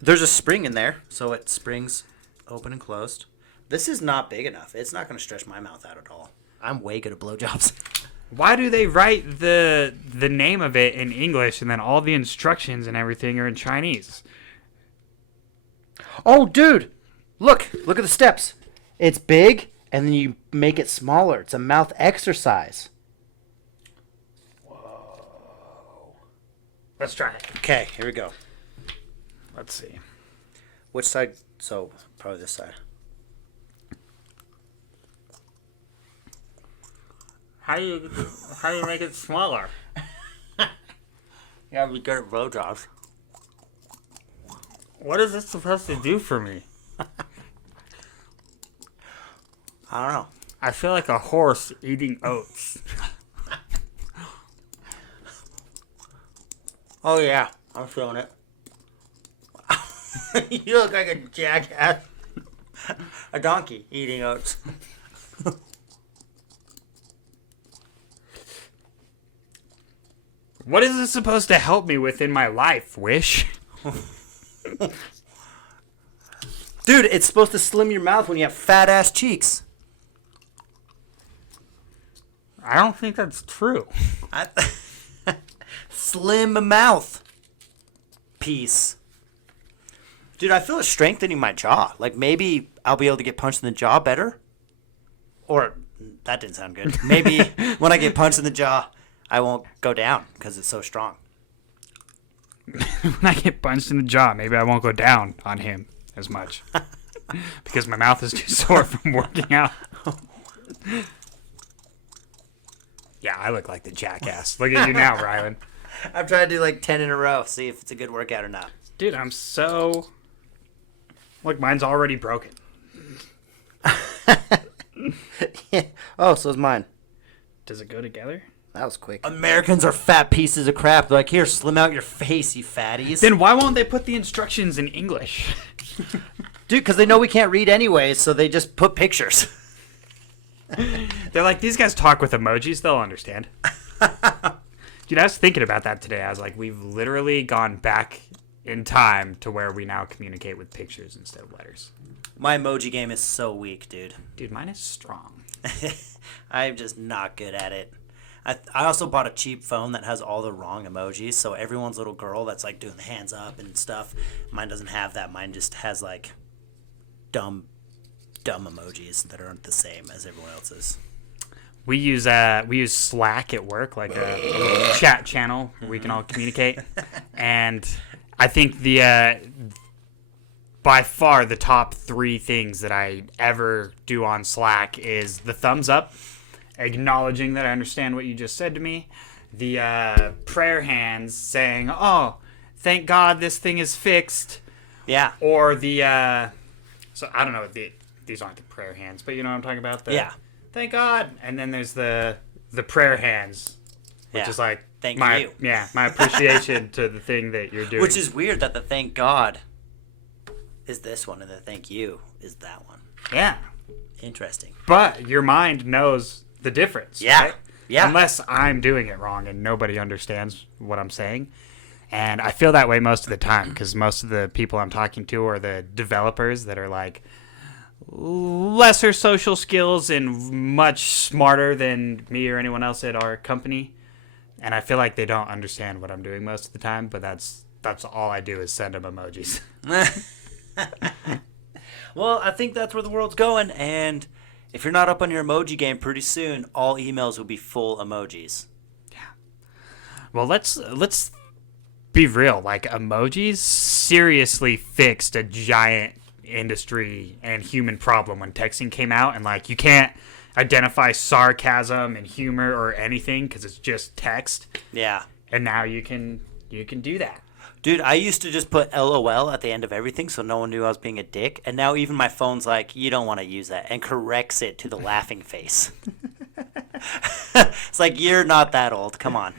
There's a spring in there, so it springs open and closed. This is not big enough. It's not going to stretch my mouth out at all. I'm way good at blowjobs. Why do they write the name of it in English and then all the instructions and everything are in Chinese? Oh, dude. Look at the steps. It's big, and then you make it smaller. It's a mouth exercise. Whoa. Let's try it. Okay, here we go. Let's see. Which side? So, probably this side. How do you make it smaller? Yeah, we good at blowjobs. What is this supposed to do for me? I don't know. I feel like a horse eating oats. Oh, yeah. I'm feeling it. You look like a jackass. A donkey eating oats. What is this supposed to help me with in my life, Wish? Dude, it's supposed to slim your mouth when you have fat ass cheeks. I don't think that's true. Slim mouth piece. Dude, I feel it strengthening my jaw. Like maybe I'll be able to get punched in the jaw better. Or that didn't sound good. Maybe when I get punched in the jaw, I won't go down because it's so strong. When I get punched in the jaw, maybe I won't go down on him as much. Because my mouth is too sore from working out. Yeah, I look like the jackass. Look at you now, Rylan. I'm trying to do like 10 in a row, see if it's a good workout or not. Dude, I'm so... Look, mine's already broken. Oh, so is mine. Does it go together? That was quick. Americans are fat pieces of crap. They're like, here, slim out your face, you fatties. Then why won't they put the instructions in English? Dude, because they know we can't read anyways, so they just put pictures. They're like, these guys talk with emojis. They'll understand. Dude, I was thinking about that today. I was like, we've literally gone back in time to where we now communicate with pictures instead of letters. My emoji game is so weak, dude. Dude, mine is strong. I'm just not good at it. I also bought a cheap phone that has all the wrong emojis, so everyone's little girl that's like doing the hands up and stuff, mine doesn't have that. Mine just has like dumb emojis that aren't the same as everyone else's. We use Slack at work, like a little chat channel where we can all communicate. And I think by far the top 3 things that I ever do on Slack is the thumbs up, acknowledging that I understand what you just said to me, the prayer hands saying, "Oh, thank God this thing is fixed." Yeah. Or the so I don't know, these aren't the prayer hands, but you know what I'm talking about. Yeah. Thank God. And then there's the prayer hands, which is like thank my you. my appreciation to the thing that you're doing. Which is weird that the thank God is this one and the thank you is that one. Yeah. Interesting. But your mind knows the difference. Yeah. Right? Yeah. Unless I'm doing it wrong and nobody understands what I'm saying. And I feel that way most of the time because most of the people I'm talking to are the developers that are like lesser social skills and much smarter than me or anyone else at our company. And I feel like they don't understand what I'm doing most of the time, but that's all I do is send them emojis. Well, I think that's where the world's going, and if you're not up on your emoji game pretty soon, all emails will be full emojis. Well, let's be real. Like, emojis seriously fixed a giant industry and human problem when texting came out, and like you can't identify sarcasm and humor or anything because it's just text. Yeah. And now you can do that. Dude, I used to just put LOL at the end of everything so no one knew I was being a dick. And now even my phone's like, you don't want to use that, and corrects it to the laughing face. It's like, you're not that old. Come on.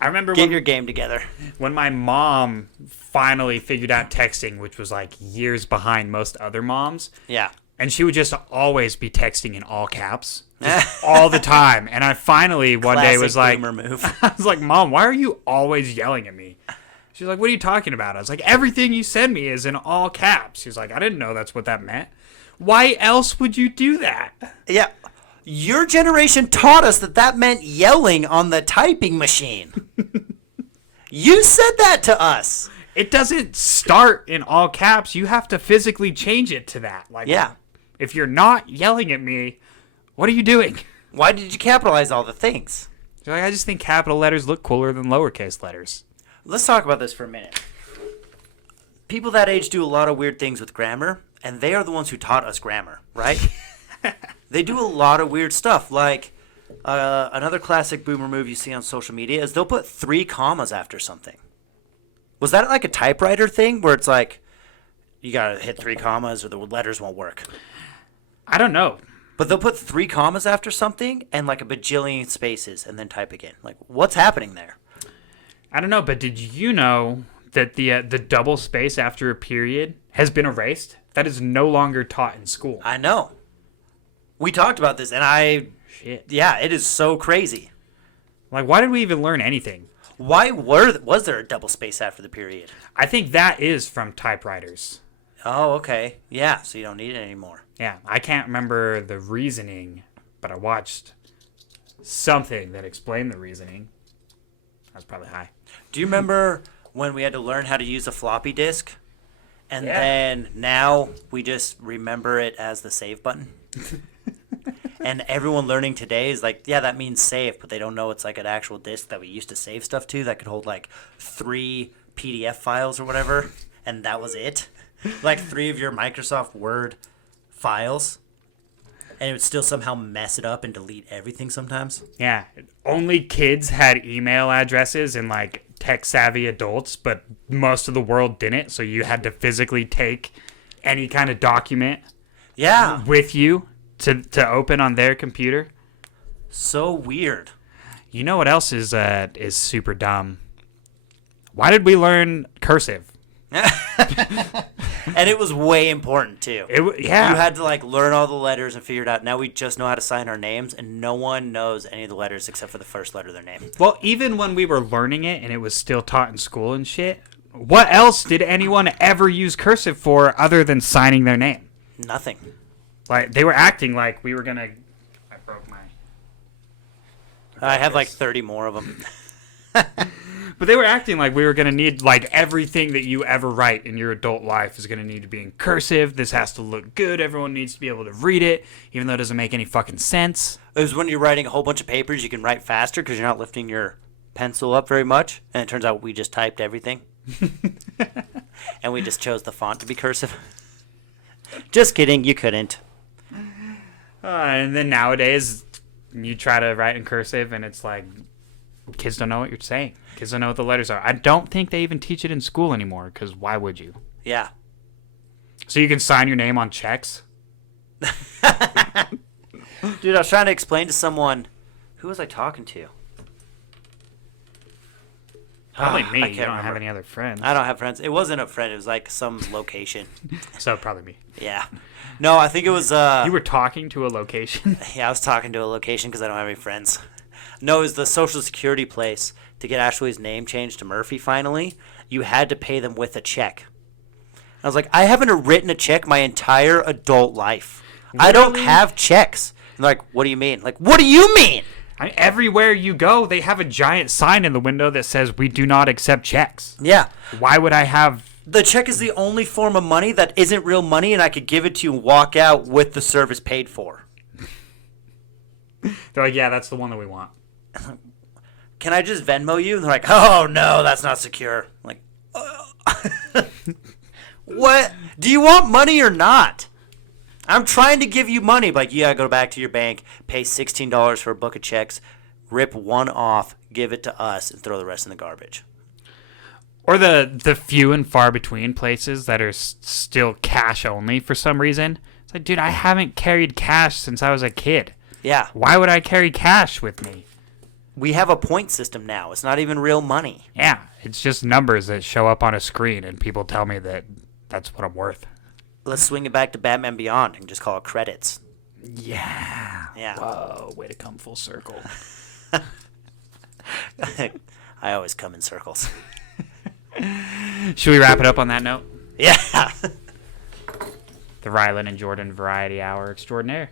I remember Get your game together. when my mom finally figured out texting, which was like years behind most other moms. Yeah. And she would just always be texting in all caps. Just all the time. And I finally one day was like, boomer move. I was like, Mom, why are you always yelling at me? She's like, what are you talking about? I was like, everything you send me is in all caps. She's like, I didn't know that's what that meant. Why else would you do that? Yeah. Your generation taught us that meant yelling on the typing machine. You said that to us. It doesn't start in all caps. You have to physically change it to that. Like, Yeah. if you're not yelling at me, what are you doing? Why did you capitalize all the things? She's like, I just think capital letters look cooler than lowercase letters. Let's talk about this for a minute. People that age do a lot of weird things with grammar, and they are the ones who taught us grammar, right? They do a lot of weird stuff. Like, another classic boomer move you see on social media is they'll put 3 commas after something. Was that like a typewriter thing where it's like, you gotta hit 3 commas or the letters won't work? I don't know. But they'll put 3 commas after something and like a bajillion spaces and then type again. Like, what's happening there? I don't know, but did you know that the double space after a period has been erased? That is no longer taught in school. I know. We talked about this, and Shit. yeah, it is so crazy. Like, why did we even learn anything? Why was there a double space after the period? I think that is from typewriters. Oh, okay. Yeah, so you don't need it anymore. Yeah, I can't remember the reasoning, but I watched something that explained the reasoning. I was probably high. Do you remember when we had to learn how to use a floppy disk? And Yeah. then now we just remember it as the save button? And everyone learning today is like, yeah, that means save, but they don't know it's like an actual disk that we used to save stuff to that could hold like 3 PDF files or whatever, and that was it. Like 3 of your Microsoft Word files. And it would still somehow mess it up and delete everything sometimes. Yeah. Only kids had email addresses and like tech savvy adults, but most of the world didn't. So you had to physically take any kind of document Yeah. with you to open on their computer. So weird. You know what else is super dumb? Why did we learn cursive? And it was way important too. Yeah. You had to like learn all the letters and figure it out. Now we just know how to sign our names, and no one knows any of the letters except for the first letter of their name. Well, even when we were learning it and it was still taught in school and shit, what else did anyone ever use cursive for other than signing their name? Nothing. Like they were acting like we were gonna. I broke my. I have like 30 more of them. But they were acting like we were going to need, like, everything that you ever write in your adult life is going to need to be in cursive. This has to look good. Everyone needs to be able to read it, even though it doesn't make any fucking sense. It was when you're writing a whole bunch of papers, you can write faster because you're not lifting your pencil up very much. And it turns out we just typed everything. And we just chose the font to be cursive. Just kidding, you couldn't. And then nowadays, you try to write in cursive, and it's like, kids don't know what you're saying. Kids don't know what the letters are. I don't think they even teach it in school anymore, because why would you? Yeah. So you can sign your name on checks? Dude, I was trying to explain to someone. Who was I talking to? Probably I me. can't You don't remember. have any other friends. I don't have friends. It wasn't a friend. It was like some location. So probably me. Yeah. No, I think it was... You were talking to a location? Yeah, I was talking to a location because I don't have any friends. No, it was the Social Security place. To get Ashley's name changed to Murphy finally, you had to pay them with a check. I was like, I haven't written a check my entire adult life. I don't Literally? have checks. And they're like, what do you mean? Like, what do you mean? I mean, everywhere you go, they have a giant sign in the window that says, "We do not accept checks." Yeah. Why would I have... The check is the only form of money that isn't real money, and I could give it to you and walk out with the service paid for. They're like, yeah, that's the one that we want. Can I just Venmo you? And they're like, oh, no, that's not secure. I'm like, what? Do you want money or not? I'm trying to give you money. Like, you gotta go back to your bank, pay $16 for a book of checks, rip one off, give it to us, and throw the rest in the garbage. Or the few and far between places that are still cash only for some reason. It's like, dude, I haven't carried cash since I was a kid. Yeah. Why would I carry cash with me? We have a point system now. It's not even real money. Yeah, it's just numbers that show up on a screen, and people tell me that that's what I'm worth. Let's swing it back to Batman Beyond and just call it credits. Yeah. Yeah. Whoa, way to come full circle. I always come in circles. Should we wrap it up on that note? Yeah. The Rylan and Jordan Variety Hour Extraordinaire.